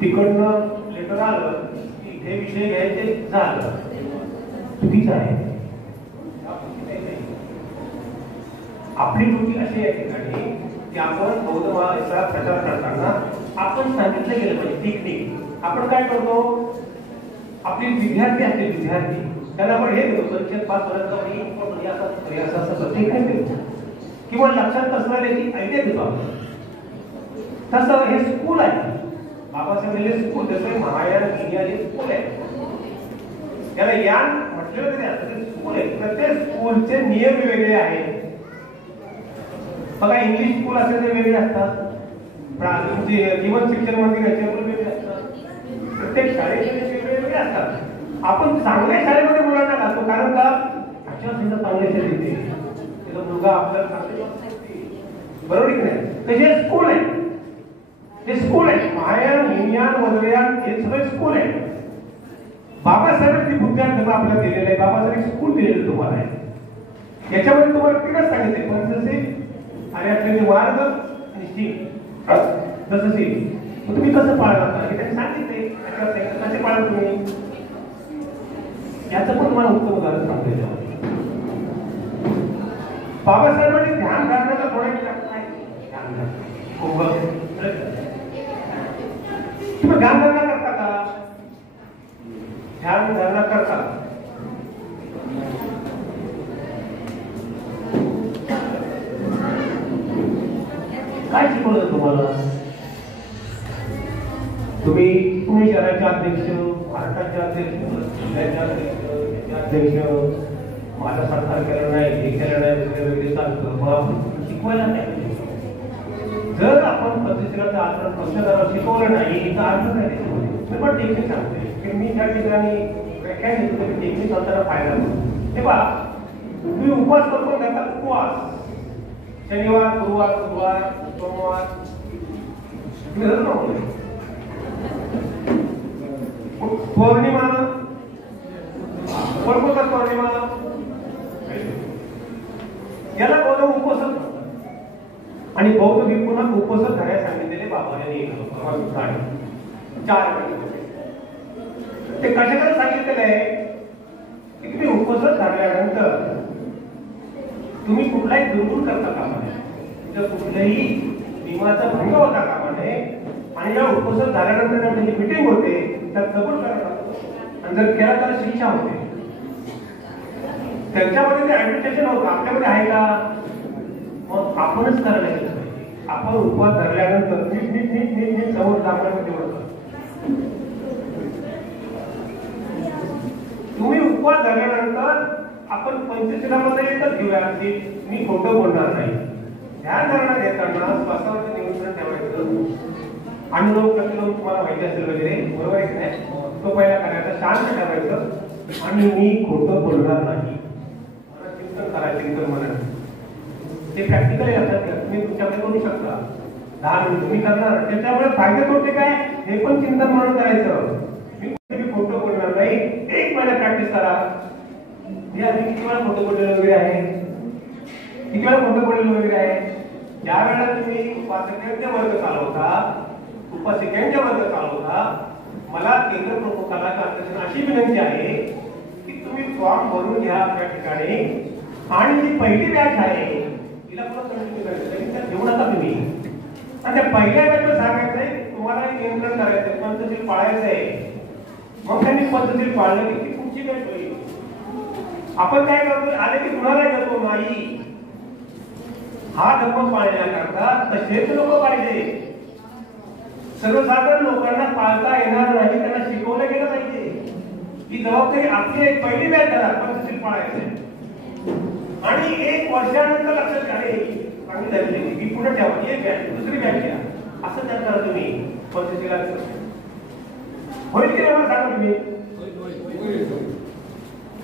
तिकडनं लेटर आलं की हे विषय घ्यायचे झालं, चुकीचं आहे. आपली ड्युटी अशी या ठिकाणी की आपण बौद्ध महाराष्ट्राचा प्रचार करताना आपण सांगितलं गेलं पाहिजे. ठीक आपण काय करतो? आपले विद्यार्थी असते, विद्यार्थी त्यांना आपण हे देतो परीक्षेत पास होण्याचा असं प्रत्येक काही देतो किंवा लक्षात असणाऱ्याची आयडिया देतो आपण. तसं हे स्कूल आहे, बाबासाहेब स्कूल, जसं महायान इंडिया स्कूल आहे, त्याला यान म्हटलेलं तरी असं स्कूल आहे. प्रत्येक स्कूलचे नियम वेगळे आहेत. बघा इंग्लिश स्कूल असेल ते वेगळे असतात, जीवन शिक्षण मंदिर याच्यावर वेगळे असतात, प्रत्येक शाळेचे वेगळे असतात. आपण चांगल्या शाळेमध्ये मुलांना घालतो, कारण का आचारसंहिता चांगल्या शाळेत येते, त्याचा मुलगा आपल्याला बरोबर की नाही? तसे स्कूल आहे, हे स्कूल आहे, महायान हिनयान वज्रयान हे सगळे स्कूल आहे. बाबासाहेबांनी बुद्ध्यांना आपल्याला दिलेलं आहे, बाबासाहेब स्कूल दिलेलं तुम्हाला आहे. याच्यामध्ये तुम्हाला तीनच सांगितले, पंचशील, आध्यात्मिक मार्ग आणि शील. जसं शील तुम्ही कसं पाळणार हे त्यांनी सांगितले. कसे पाळा तुम्ही याचं पण तुम्हाला उत्तम उदाहरण सांगायचं. बाबासाहेबांनी ध्यान करण्याचा थोडा तुम्ही ध्यान धारणा करता का? ध्यान धारणा करता? काय शिकवलं तुम्हाला? तुम्ही पुणे शहराचे अध्यक्ष, महाराष्ट्राचे अध्यक्ष, जिल्ह्याचे अध्यक्ष, माझा सरकार केलं नाही, हे केलं नाही वगैरे वगैरे सांगतो. मग आपण शिकवायला नाही. जर आपण पंचशीलाचं आचरण पक्षादारावर शिकवलं नाही तर अर्थ नाही त्याच्यामध्ये. मी पण टेक्निक सांगते की मी त्या ठिकाणी व्याख्यान घेतो तरी टेक्निक नंतर फायदा होतो. हे पहा, तुम्ही उपवास करतो त्याचा उपवास शनिवार, गुरुवार, बुधवार, सोमवार पौर्णिमा, परमोत्तर पौर्णिमा याला बौद्ध उपवास आणि बौद्ध भिक्खूंना उपवास धरायला सांगितलेले बाबा यांनी 4 ते कशाकडे सांगितलेलं आहे की तुम्ही उपवास धरल्यानंतर तुम्ही कुठलाही दुर्गुण करता कामा नये, तुमच्या कुठल्याही नियमाचा भंग होता कामा नये. आणि या उपवास झाल्यानंतर त्यांची मिटिंग होते, त्यात कबूल करायला आणि जर केला तर शिक्षा होते. त्यांच्यामध्ये ते ऍडमिनिस्ट्रेशन होतं, आपल्यामध्ये आहे का? मग आपणच करायला गेलं पाहिजे. आपण उपवास धरल्यानंतर नीट नीट नीट नीट नीट समोर दाखवण्यामध्ये होतं. तुम्ही उपवास धरल्यानंतर आपण पंचशीलामध्ये एकच घेऊया की मी खोटं बोलणार नाही. ध्यान धारणा घेताना श्वासावरचं नियंत्रण ठेवायचं. अनुलोम प्रतिलोम तुम्हाला माहिती असेल वगैरे, बरोबर आहे की नाही? तो पहिला करायचा, शांत ठेवायचं आणि मी खोटं बोलणार नाही. मला चिंतन करायचं, चिंतन म्हणा ते प्रॅक्टिकली लक्षात घ्या. तुम्ही तुमच्याकडे करू शकता. 10 मिनिट तुम्ही करणार, त्याच्यामुळे फायदे तोटे काय हे पण चिंतन म्हणून करायचं. मी खोटं बोलणार नाही. 1 महिना प्रॅक्टिस करा. या किती वेळा खोटं बोललेलं वगैरे आहे, किती वेळा खोटं बोललेलं वगैरे आहे. ज्या वेळेला तुम्ही उपासकांचे वर्ग चालवता, उपासिकांचे वर्ग चालवता, मला केंद्र प्रमुखाला अशी विनंती आहे की तुम्ही फॉर्म भरून घ्या त्या ठिकाणी. आणि जी पहिली बॅच आहे तिला पुन्हा कंटिन्यू करायचं घेऊ नका तुम्ही. आणि त्या पहिल्या वेळेला सांगायचंय तुम्हाला नियंत्रण करायचंय, पद्धतशीर पाळायचंय. मग त्यांनी पद्धतशीर पाळलं की ती तुमची काय होईल. आपण काय करतो आले की कुणाला येतो नाही. हा धर्म पाळण्याकरता तसेच लोक पाहिजे. सर्वसाधारण लोकांना पाळता येणार नाही, त्यांना शिकवलं गेलं पाहिजे. ही जबाबदारी आपली पहिली बॅच झाला पद्धतशीर पाळायचंय. आणि 1 वर्षानंतर लक्षात घ्या चांगली झाली की पुढे ठेवा एक बॅच दुसरी बॅच घ्या असं त्या करा तुम्ही पद्धतीला. होईल की मला सांगा तुम्ही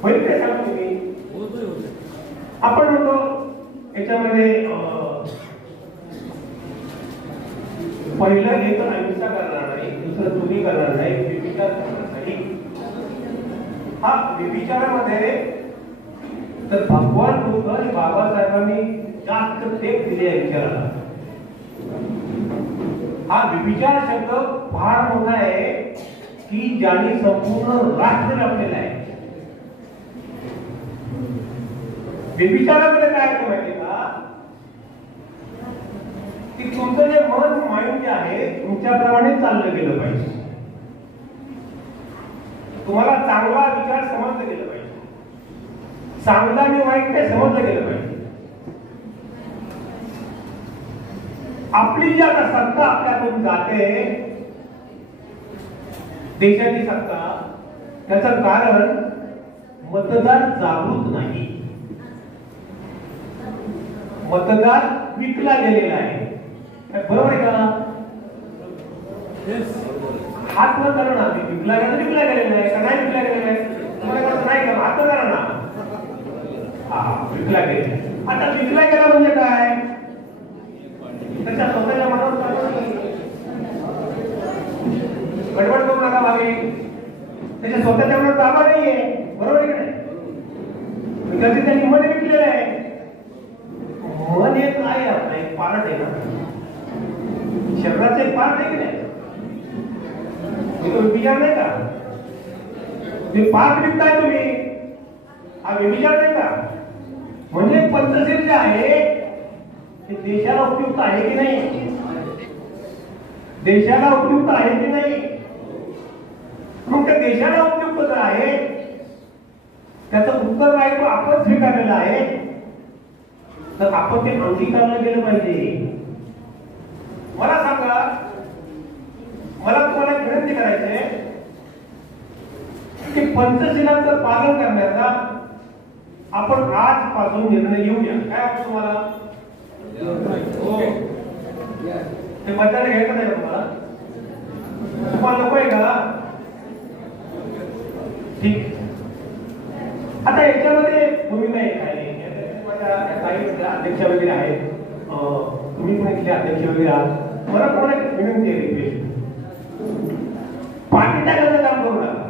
होईल काय सांगा तुम्ही. आपण म्हणतो याच्यामध्ये पहिलं एक अहिंसा करणार नाही, दुसरं चोरी करणार नाही, व्यभिचार करणार नाही. हा व्यभिचारामध्ये तर भगवान बुद्ध आणि बाबासाहेबांनी जास्त टेक दिले आहे विचाराला. हा व्यभिचार शब्द फार मोठा आहे की ज्याने संपूर्ण राष्ट्र व्यापलेलं आहे. व्यभिचारामध्ये काय होतं माहिती का की तुमचं जे मन माइंड जे आहे तुमच्याप्रमाणे चाललं गेलं पाहिजे. तुम्हाला चांगला विचार समजलं गेलं पाहिजे, चांगला आणि वाईट काय समजलं गेलं पाहिजे. आपली जी आता सत्ता आपल्याकडून जाते देशाची सत्ता, त्याचं कारण मतदार जागृत नाही. मतदार विकला गेलेला आहे. बरोबर आहे का. हात न करा ना. विकला गेलेला आहे का नाही विकला गेलेला आहे तुम्हाला कसं नाही का हात करा ना. हा विकला गेला. आता विकला गेला म्हणजे काय त्याच्या स्वतःच्या मनावर गडबड करू नका भावी. त्याच्या स्वतःच्या मनावर ताबा नाहीये. बरोबर आहे का नाही. त्याचे त्यांनी मन विकलेलं आहे. मन एक आहे आपलं एक पार्ट आहे ना शरीराचे एक पार्ट आहे की नाही. विचार नाही का जे पार्ट विकताय तुम्ही हा विचार नाही का. म्हणजे पद्धतशीर जे आहे ते देशाला उपयुक्त आहे की नाही. देशाला उपयुक्त आहे की नाही. मग त्या देशाला उपयुक्त जर आहे त्याचं उत्तरदायित्व आपण स्वीकारलेलं आहे तर आपण ते अंगीकारलं गेलं पाहिजे. मला सांगा मला तुम्हाला विनंती करायची आहे की पंचशिलांचं पालन करण्याचा आपण आजपासून निर्णय घेऊया. काय वाटतं तुम्हाला. ते मतदान घ्यायचं नाही का तुम्हाला. तुम्हाला नको आहे का. ठीक. आता याच्यामध्ये भूमिका एक आहे काही अध्यक्ष वगैरे आहेत. तुम्ही पण इथले अध्यक्ष वगैरे आहात. मला तुम्हाला एक विनंती आहे रिक्वेस्ट पाठी टाकायचं काम करू नका.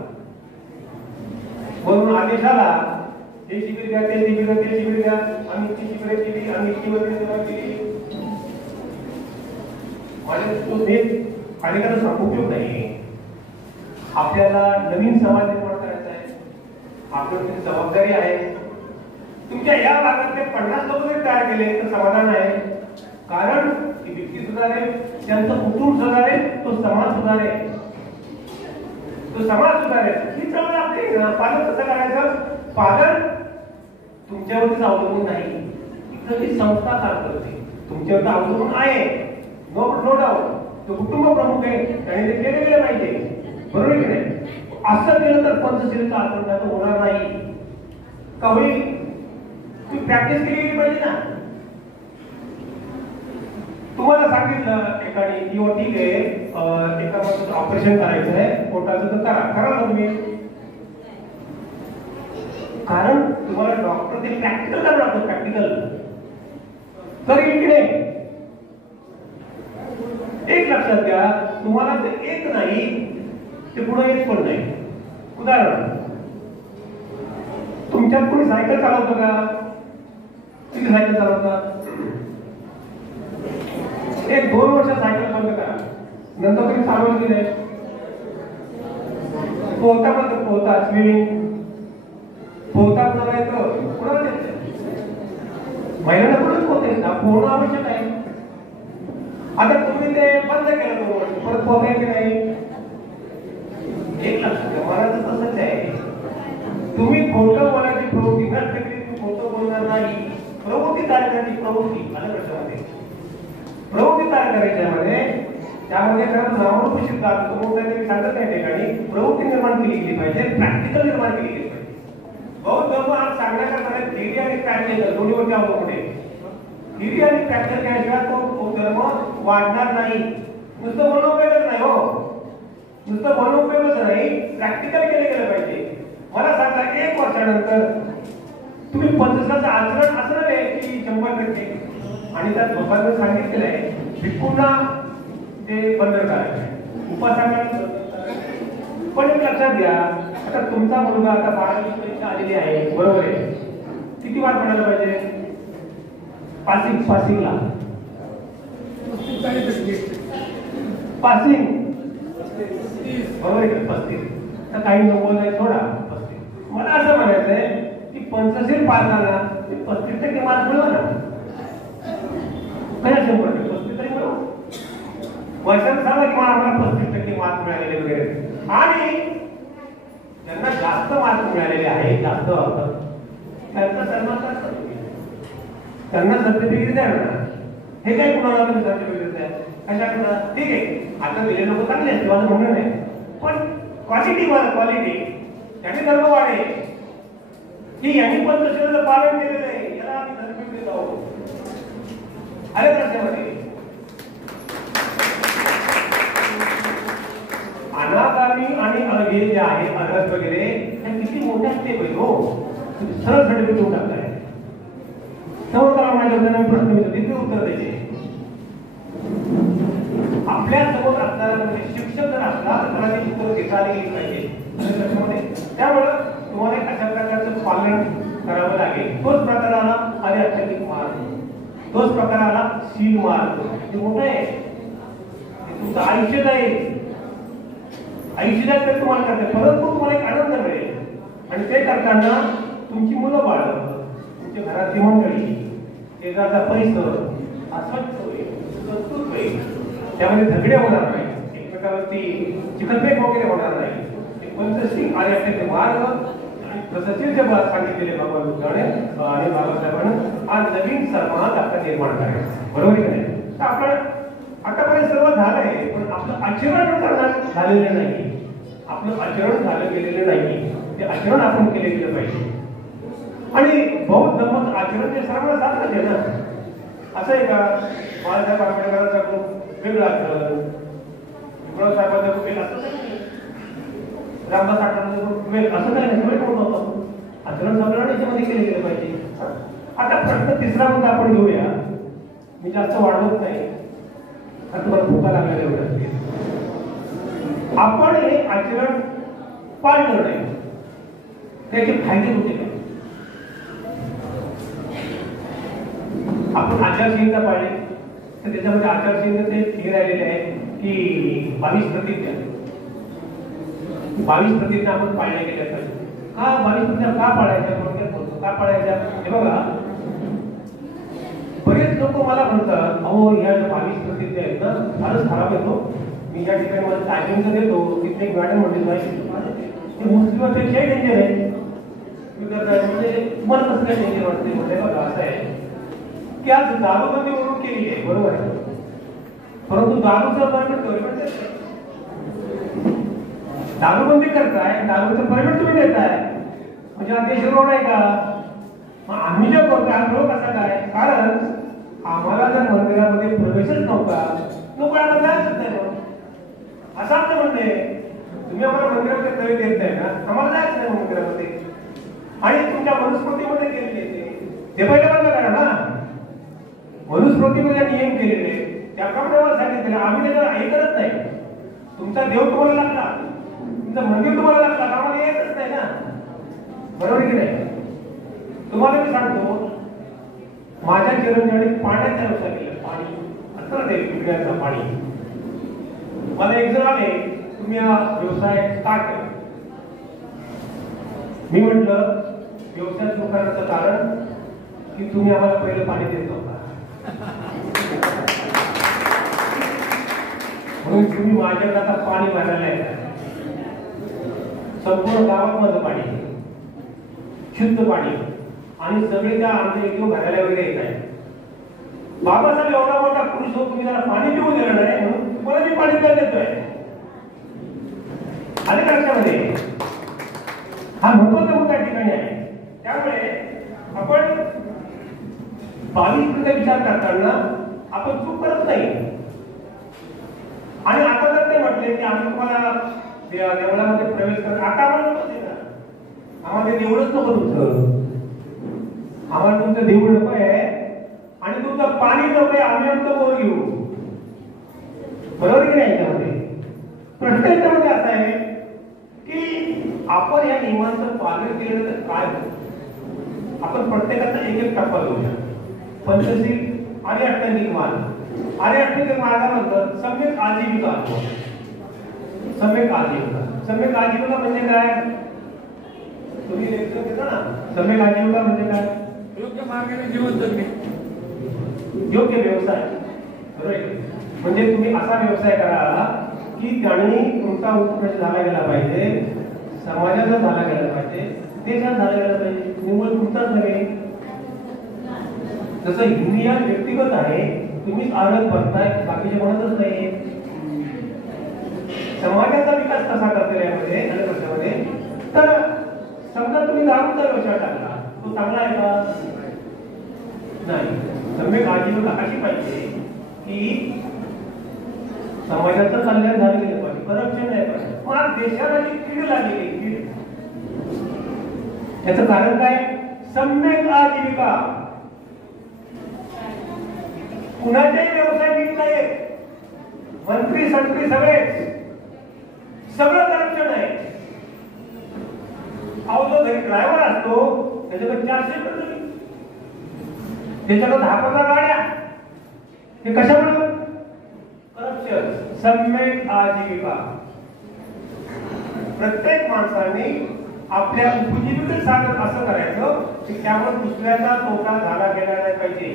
म्हणून आदेशाला हे शिबिर घ्या ते शिबिर घ्या ते शिबिर घ्या आम्ही ती शिबिर केली आम्ही इतकी वगैरे सेवा केली. माझ्या तो देश कार्यक्रम उपयोग नाही. आपल्याला नवीन समाज निर्माण करायचा आहे. आपल्याला जबाबदारी आहे. तुमच्या या भागातले 50 लोक जरी तयार केले तर समाधान आहे. कारण ती व्यक्ती सुधारेल, त्यांचं कुटुंब सुधारेल, तो समाज सुधारेल, तो समाज सुधारेल. ही सगळं आपली पालन कसं करायचं. पालन तुमच्यावरतीच अवलंबून नाही. ती संस्था काम करते तुमच्यावर अवलंबून आहे. No doubt. तो कुटुंब प्रमुख आहे त्याने ते केले गेले पाहिजे. बरोबर की नाही. असं केलं तर पंचशीलता आपण होणार नाही का. होईल तुम्ही प्रॅक्टिस केली पाहिजे ना. तुम्हाला सांगितलं एकाने की ठीक आहे एका माणसाचं ऑपरेशन करायचं आहे पोटाचं तर करा ना तुम्ही. कारण तुम्हाला डॉक्टर ते प्रॅक्टिकल करावं लागतं. प्रॅक्टिकल तर इकडे एक लक्षात घ्या तुम्हाला ते एक नाही ते पुढे एक पण नाही. उदाहरण तुमच्यात कोणी सायकल चालवतं का. किती सायकल चालवतात. 1-2 वर्ष सायकल बंद करा नंतर तुम्ही चालवलं की नाही. पोहता स्विमिंग पोहता कुणाला येतं. कुणाला येतं. महिलांना कुठेच पोहते सुद्धा होणं आवश्यक आहे. आता तुम्ही ते बंद केलं 2 वर्ष, परत पोहोचाय की नाही? एक लक्षात घ्या, मला तर तसंच आहे. तुम्ही खोटं बोलायची प्रवृत्ती नसते की तुम्ही खोटं बोलणार नाही. प्रवृत्ती तयार करायची, प्रवृत्ती आलं लक्षामध्ये. प्रवृत्ती तयार करायच्यामध्ये त्यामध्ये खरं नावारूप शिकतात. तुम्ही सांगत त्या ठिकाणी प्रवृत्ती निर्माण केली गेली पाहिजे, प्रॅक्टिकल निर्माण केली गेली पाहिजे. बौद्ध धर्म आज सांगण्याकरता थिअरी आणि प्रॅक्टिकल दोन्हीवरती अवलंबून आहे. थिअरी आणि प्रॅक्टिकल केल्याशिवाय तो धर्म वाढणार नाही. नुसतं म्हणून उपयोगच नाही हो, नुसतं म्हणून उपयोगच नाही, प्रॅक्टिकल केले गेलं पाहिजे. मला सांगा 1 वर्षानंतर तुम्ही पंचदशाचं आचरण असं नव्हे की 100%, आणि त्यात भगवान सांगितलेलं आहे भिक्खूंना ते बंद करायचं, उपासकांना. पण एक लक्षात घ्या, आता तुमचा मुलगा आता 12वी परीक्षा आलेली आहे, बरोबर आहे, किती मार्क पडायला पाहिजे? पासिंगला पासिंग बरोबर आहे का? 35. तर काही 90 आहे, थोडा 35. मला असं म्हणायचं आहे की पंचशील पासाला 35% मार्क मिळवा ना. कशा 100% 35 तरी मिळवा. वर्षात सांगा की आम्हाला 35% मार्क मिळालेले वगैरे. आणि ज्यांना जास्त मार्क मिळालेले आहे, जास्त वाटतं, त्यांचा सन्मान करतात, त्यांना सर्टिफिकेट द्या ना. हे काय कुणाला तुम्ही सर्टिफिकेट द्या कशाला? ठीक आहे, आता दिले लोक चांगले आहेत, माझं म्हणणं नाही, पण क्वालिटी त्याने धर्म वाढे की यांनी पंचशीलाचं पालन केलेलं आहे, याला आम्ही सर्टिफिकेट देत आहोत. आले लक्षामध्ये. अनागामी आणि हे जे आहे अनर्थ वगैरे त्या किती मोठ्या स्टेप आहेत हो. सरळ सर्टिफिकेट देऊन टाकताय. समोर माझ्या प्रश्न विचारले, उत्तर द्यायचे. आपल्या समोर असणारा म्हणजे शिक्षक जर असला तर मला ते उत्तर देता आले गेली पाहिजे. त्यामुळं तुम्हाला अशा प्रकारचं पालन करावं लागेल. तोच प्रकार आला आध्यात्मिक मार्ग, तोच प्रकार आला शील मार्ग. हे मोठं आहे, तुमचं आयुष्य आहे, आयुष्यात तुम्हाला करते, परंतु तुम्हाला एक आनंद मिळेल. आणि ते करताना तुमची मुलं बाळ, तुमच्या घरातली मंडळी, शेजारचा परिसर अस्वच्छ होईल, संस्कृत होईल. त्यामध्ये झगडे होणार नाही, एकमेकावरती चिखलफेक वगैरे होणार नाही. पंचशील आध्यात्मिक मार्ग आणि प्रसचिलचे सांगितलेले भगवान बुद्धाने आणि बाबासाहेबांनी आज नवीन समाज आपला निर्माण करायचा. बरोबर की नाही? तर आपण आतापर्यंत सर्व झालंय, पण आपलं आचरण झालेलं नाही. आपलं आचरण झालं गेलेलं नाही. ते आचरण आपण केले गेलं पाहिजे. आणि बौद्ध धर्माचं आचरण ते सर्वांना सारखंच आहे ना. असं आहे का बाळासाहेब आंबेडकरांचा ग्रुप वेगळा आचरण, विक्रम साहेबांचा ग्रुप वेगळा, असं नाही. रामदास आठवलेंचा ग्रुप वेगळा, असं काय नाही. होतं आचरण सगळं याच्यामध्ये केले गेलं पाहिजे. आता प्रश्न तिसरा मुद्दा आपण घेऊया. मी जास्त वाढवत नाही, तुम्हाला भूका लागलेल्या एवढं. आपण हे आचरण पाळलं नाही, त्याचे फायदे होते काय? आपण आचारसंहिता पाळली तर त्याच्यामध्ये आचारसंहितेत हे राहिलेले आहे की 22 प्रतिज्ञा. 22 प्रतिज्ञा आपण पाळल्या गेल्या पाहिजे. का 22 प्रतिज्ञा का पाळायच्या? का पाळायच्या? हे बघा, बरेच लोक मला म्हणतात अहो ह्या 22 प्रतिज्ञा आहेत ना फारच खराब येतो. मी या ठिकाणी मला टायपिंगचं देतो, तिथे एक मॅडम म्हणते मुस्लिमांपेक्षाही डेंजर आहे. म्हणजे तुम्हाला कसं काय डेंजर वाटते? म्हणजे बघा असं आहे की आज दारूबंदी म्हणून केली आहे, बरोबर आहे, परंतु दारूचं परमिट दारूबंदी करताय, दारूचं परमिट तुम्ही देताय, म्हणजे हा देश रोड आहे का? मग आम्ही जे करतो हा रोग कसा काय? कारण आम्हाला जर मंदिरामध्ये प्रवेशच नव्हता, लोक आम्हाला जायचंच नाही. असं आमचं म्हणणं आहे, तुम्ही आम्हाला मंदिरामध्ये प्रवेश देत नाही ना, आम्हाला जायचं नाही मंदिरामध्ये. आणि तुमच्या मनुस्मृतीमध्ये केलेले ते पहिले बंद करा ना. मनुस्मृतीमध्ये नियम केलेले त्याप्रमाणे मला सांगितले, आम्ही त्याच्यावर हे करत नाही. तुमचा देव तुम्हाला लागला, तुमचं मंदिर तुम्हाला लागला, आम्हाला येतच नाही ना. बरोबर की नाही? तुम्हाला मी सांगतो, माझ्या चिरंजीवांनी पाण्याचा व्यवसाय केला. पाणी असं ते पिण्याचं पाणी. मला एक जण आले, तुम्ही हा व्यवसाय स्टार्ट केला. मी म्हटलं व्यवसाय सुरू करण्याचं कारण की तुम्ही आम्हाला पहिलं पाणी देत नव्हता. म्हणून तुम्ही माझ्याकडे आता पाणी भरायला येतात. संपूर्ण गावात माझं पाणी, शुद्ध पाणी, आणि सगळे त्या आमच्या इथे भरायला वगैरे येत आहे. बाबासाहेब एवढा मोठा पुरुष हो, तुम्ही त्याला पाणी पिऊ दिलं नाही म्हणून तुम्हाला मी पाणी प्यायला देतोय. आले का लक्षामध्ये? हा महत्वाचा मुद्दा ठिकाणी आहे. त्यामुळे आपण 22 विचार करताना आपण चूक करत नाही. आणि आता जर ते म्हटले की आम्ही तुम्हाला देवळामध्ये प्रवेश करतो, आता आम्हाला आम्हाला देवळच नको तुमचं, आम्हाला तुमचं देऊळ नको आहे आणि तुमचं पाणी नको आहे, आम्ही आमचं बोर घेऊ. बरोबर की नाही? याच्यामध्ये प्रश्न याच्यामध्ये असा आहे की आपण या नियमांचं पालन केलं तर काय होतं. आपण प्रत्येकाचा एक एक टप्पा घेऊया. पंचशील आणि अष्टांगिक मार्ग आणि अष्टांगिक मार्गानंतर सम्यक आजीविका. सम्यक आजीविका, सम्यक आजीविका म्हणजे काय? तुम्ही लेक्चर देता ना, सम्यक आजीविका म्हणजे काय? योग्य मार्गाने जीवन जगणे, योग्य व्यवसाय. बरोबर. म्हणजे तुम्ही असा व्यवसाय करा की त्याने तुमचा उत्कृष्ट झाला गेला पाहिजे, समाजाचा झाला गेला पाहिजे, देशात झाला गेला पाहिजे, निव्वळ तुमचाच नव्हे. जसं इंडिया व्यक्तिगत आहे, तुम्हीच आनंद भरताय, बाकीचे कोणाचंच नाही. समाजाचा विकास कसा करता यामध्ये आणि कशामध्ये? तर समजा तुम्ही दारूचा व्यवसाय टाकला, तो चांगला आहे का? नाही. सम्यक आजीविका अशी पाहिजे की समाजाचं कल्याण झालं गेलं पाहिजे, करप्शन नाही पाहिजे. मग देशाला जी कीड लागलेली कीड, याचं कारण काय? सम्यक आजीविका. कुणाचाही व्यवसाय नीट नाही, मंत्री संत्री सगळं करप्शन आहे. अहो, जो घरी ड्रायव्हर असतो त्याच्याकडे 400 रुपये, त्याच्याकडे 10-15 गाड्या, हे कशामुळे? करप्शन. सम्यक आजीविका. प्रत्येक माणसाने आपल्या उपजीविकेचे साधन असं करायचं की त्यामुळे दुसऱ्याचा तोटा झाला गेला नाही पाहिजे,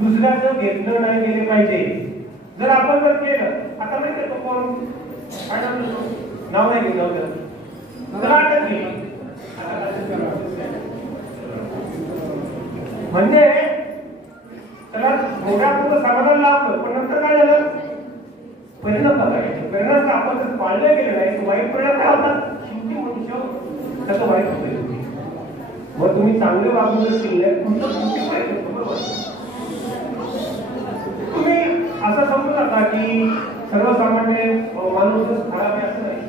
दुसऱ्याचं घेतलं नाही गेले पाहिजे. जर आपण जर केलं, आता नाही का तो कोण नाव नाही घेतलं होतं, म्हणजे त्याला थोड्यापुरतं समाधान लावलं, पण नंतर काय झालं? परिणाम बघायचे. परिणाम आपण जर पाळले गेले नाही तर वाईट परिणाम काय होतात? शेवटी मनुष्य त्याचं वाईट होते. मग तुम्ही चांगले वागून जर केले, तुमचं शेवटी वाईट होतं. बरोबर. तुम्ही असं समजू नका की सर्वसामान्य माणूसच खराब आहे, असं नाही.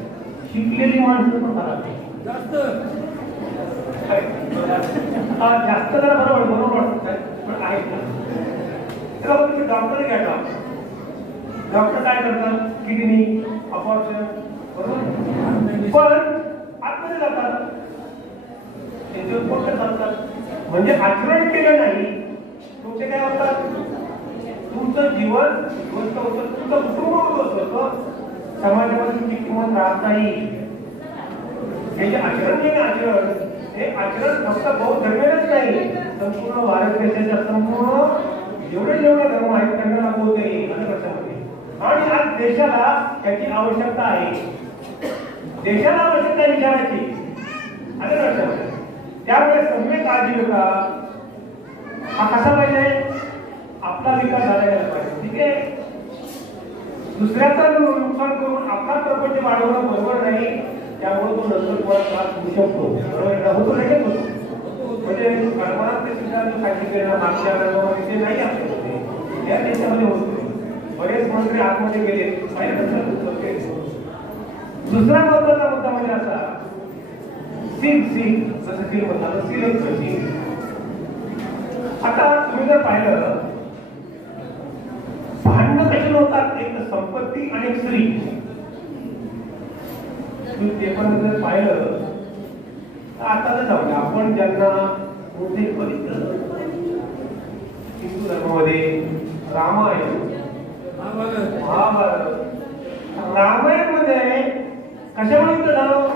शिकलेली माणसं पण खराब आहे. जास्त जरा बरोबर पण आहेत ना. तेव्हा तुम्ही डॉक्टर घ्या. डॉक्टर काय करतात? किडनी ऑपरेशन, बरोबर, पण आतमध्ये जातात, त्यांच्यावर पोट चालतात. म्हणजे आचरण केलं नाही तुमचे काय होतात? तुमचं जीवन उद्ध्वस्त होतं, तुमचं कुटुंब उद्ध्वस्त होतं, समाजामध्ये तुमची किंमत राहत नाही. हे जे आचरण केलं, आचरण, हे आचरण फक्त बौद्ध धर्मेच नाही, संपूर्ण भारत देशाच्या संपूर्ण जेवढे धर्म आहेत त्यांना लागू होते लक्षामध्ये. आणि आज देशाला त्याची आवश्यकता आहे, देशाला आवश्यकता विचारायची आणि लक्षामध्ये. त्यामुळे सम्यक आजीविका हा कसा पाहिजे? आपला विकास झाला गेला पाहिजे. ठीक आहे. दुसऱ्याचं नुकसान करून आपला प्रपंच वाढवणं बरोबर नाही. त्यामुळे तो नंतर तुम्हाला त्रास होऊ शकतो. बरोबर होतो, लगेच होतो. म्हणजे कर्मात ते सुद्धा जो काही परिणाम मागच्या ते नाही आपल्यामध्ये या देशामध्ये होतो. बरेच मंत्री आतमध्ये गेले. दुसरा महत्वाचा मुद्दा म्हणजे असा, सील जसं सील म्हणतात, सील. आता तुम्ही जर पाहिलं, भांडणं कशी होतात? एक संपत्ती आणि एक स्त्री. ते पण जर पाहिलं तर आता तर जाऊ, आपण ज्यांना मोठे बघितलं हिंदू धर्मामध्ये रामायण, महाभारत, रामायण मध्ये कशामुळे युद्ध झालं?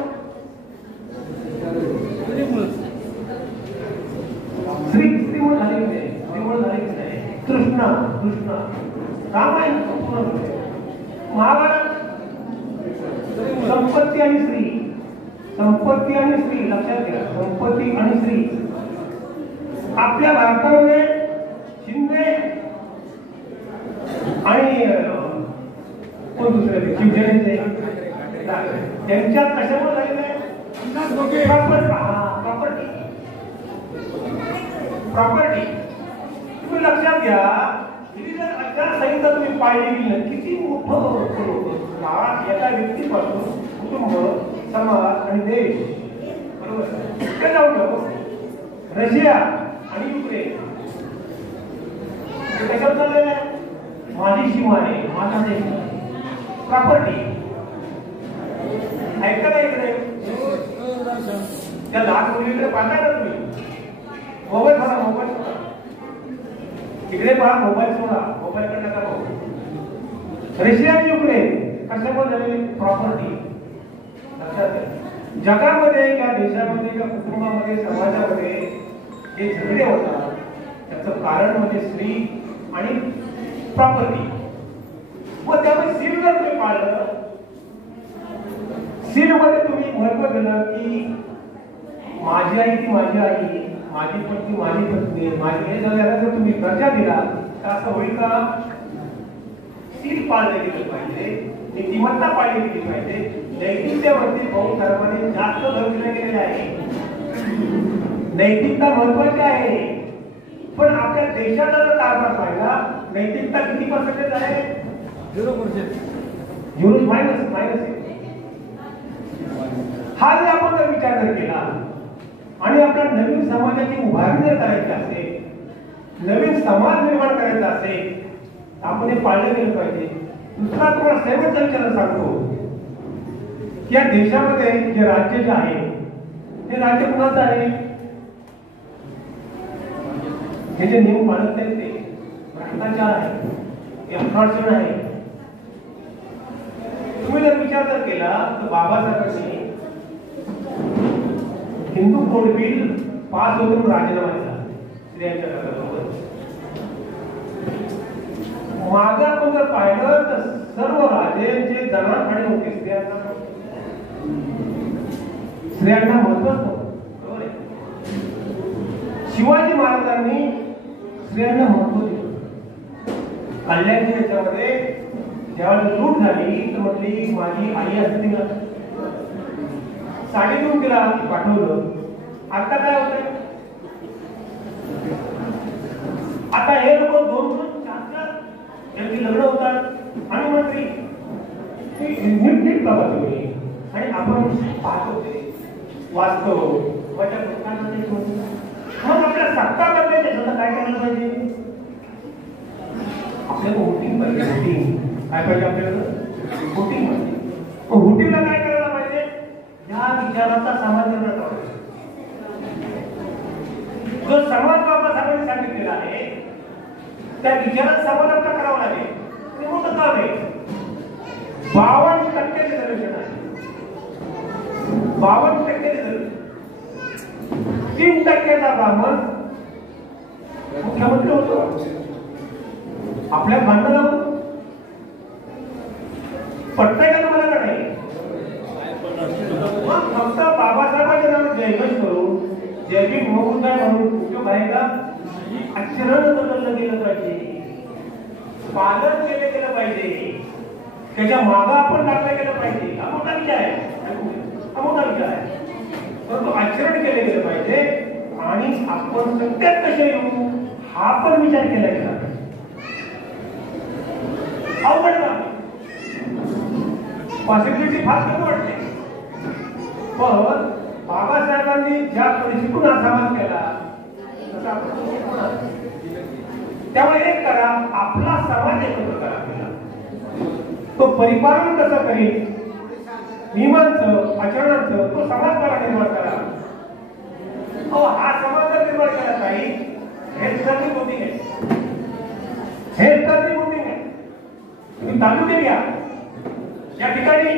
स्त्रीमुळे झाली नाही, स्त्रीमुळे झाली नाही. कृष्ण रामायण संपूर्ण महाभारत संपत्ती आणि स्त्री, संपत्ती आणि स्त्री लक्षात घ्या, संपत्ती आणि स्त्री. आपल्या भारतामध्ये शिंदे आणि कोण दुसरे शिवसेनेचे त्यांच्यात कशामुळे झालेलं आहे? प्रॉपर्टी. तुम्ही लक्षात घ्या, ही जर आचारसंहिता तुम्ही पाळली गेली, किती मोठं एका व्यक्तीपासून कुटुंब, समाज आणि देश, बरोबर इतकं जाऊ. रशिया आणि युक्रेन कशावर चाललेलं आहे? माझी सीमा आहे, माझा देश, प्रॉपर्टी. ऐकता का इकडे? त्या लहान मुलीकडे पाहताय ना तुम्ही? मोबाईल सोडा, मोबाईल सोडा, इकडे पहा, मोबाईल सोडा, मोबाईल कडे नका पाहू. रशिया आणि युक्रेन कशामुळे झालेली? प्रॉपर्टी. लक्षात घ्या, जगामध्ये या देशामध्ये या कुटुंबामध्ये समाजामध्ये जे झगडे होतात त्याचं कारण म्हणजे स्त्री आणि प्रॉपर्टी. मग त्यामुळे सील जर तुम्ही पाळलं, सील मध्ये तुम्ही महत्व दिलं की माझी आई ती माझी आई, माझी पत्नी माझी पत्नी, माझी हे झाल्याला जर तुम्ही दर्जा दिला तर असं होईल का? सील पाळले गेले पाहिजे, नीतिमत्ता पाळली गेली पाहिजे. नैतिकतेवरती बौद्ध धर्माने जास्त भर दिला गेलेला आहे. नैतिकता महत्वाची आहे, पण आपल्या देशाचा जर कारभार पाहिला, नैतिकता किती पर्सेंटेज आहे? 0%. 0 मायनस. हा जर आपण जर विचार जर केला आणि आपल्या नवीन समाजाची उभारणी जर करायची असेल, नवीन समाज निर्माण करायचा असेल, तर आपण हे पाळलं गेलं पाहिजे. दुसरा तुम्हाला शेवटचा विचार सांगतो, या देशामध्ये जे राज्य जे आहे ते राज्य कुणाचं आहे? हे जे नियम पाळत नाहीत ते भ्रष्टाचार आहे, हे अपराध आहे. तुम्ही जर विचार जर केला तर बाबासाहेबांनी हिंदू कोड बिल पास होऊन राजीनामा दिला स्त्रियांच्या लग्नाबरोबर. मागे आपण जर पाहिलं तर सर्व राजेंचे जनाखाडे होते स्त्रियांना महत्व बरोबर आहे. शिवाजी महाराजांनी स्त्रियांना महत्व दिलं. कल्याणच्या याच्यामध्ये जेव्हा लूट झाली तर म्हटली माझी आई असते तिला साडी देऊन तिला पाठवलं. आता काय होतंय? आता हे लोक 2-2, 4-4 यांची लग्न होतात आणि मंत्री नीट बाबा तुम्ही. आणि आपण पाहतो ते वाचतो माझ्या पुस्तकांमध्ये. मग आपल्या सत्ता बदलायची काय करायला पाहिजे? आपल्याला वोटिंग पाहिजे. वोटिंग काय पाहिजे आपल्याला? वोटिंग पाहिजे. मग वोटिंगला काय करायला पाहिजे? या विचाराचा समाज निर्माण करावा. जो समाज बाबासाहेबांनी सांगितलेला आहे त्या विचारात समाज आपला करावा लागेल. ते मोठं काम आहे. 52% रिझर्वेशन आहे. 52% रिझर्वेशन. 3% ब्राह्मण मुख्यमंत्री होतो. आपल्या भांडणाला पटतंय का तुम्हाला का नाही? मग फक्त बाबासाहेबांच्या नावाने जयघोष करून जैविक मोहमुद्दा म्हणून उपयोग आहे का? अक्षरानं बदललं गेलं पाहिजे, पालन केलं गेलं पाहिजे, त्याच्या मागं आपण टाकलं गेलं पाहिजे. हा मोठा विचार आहे, हा मोठा विचार आहे. परंतु आचरण केले गेलं पाहिजे आणि आपण सत्यात कसे येऊ हा पण विचार केला गेला. अवघड का? पॉसिबिलिटी फार कमी वाटते, पण बाबासाहेबांनी ज्या परिस्थितीतून हा समाज केला तसा त्यामुळे एक करा, आपला समाज एकत्र करा. तो परिपालन कसं करेल, नियमांचं आचरणांचं तो समाज मला निर्माण करा. हा समाज जर निर्माण करत नाही हे ठरली बोटिंग आहे, हे ठरली बोटिंग आहे. तुम्ही तालुके घ्या, या ठिकाणी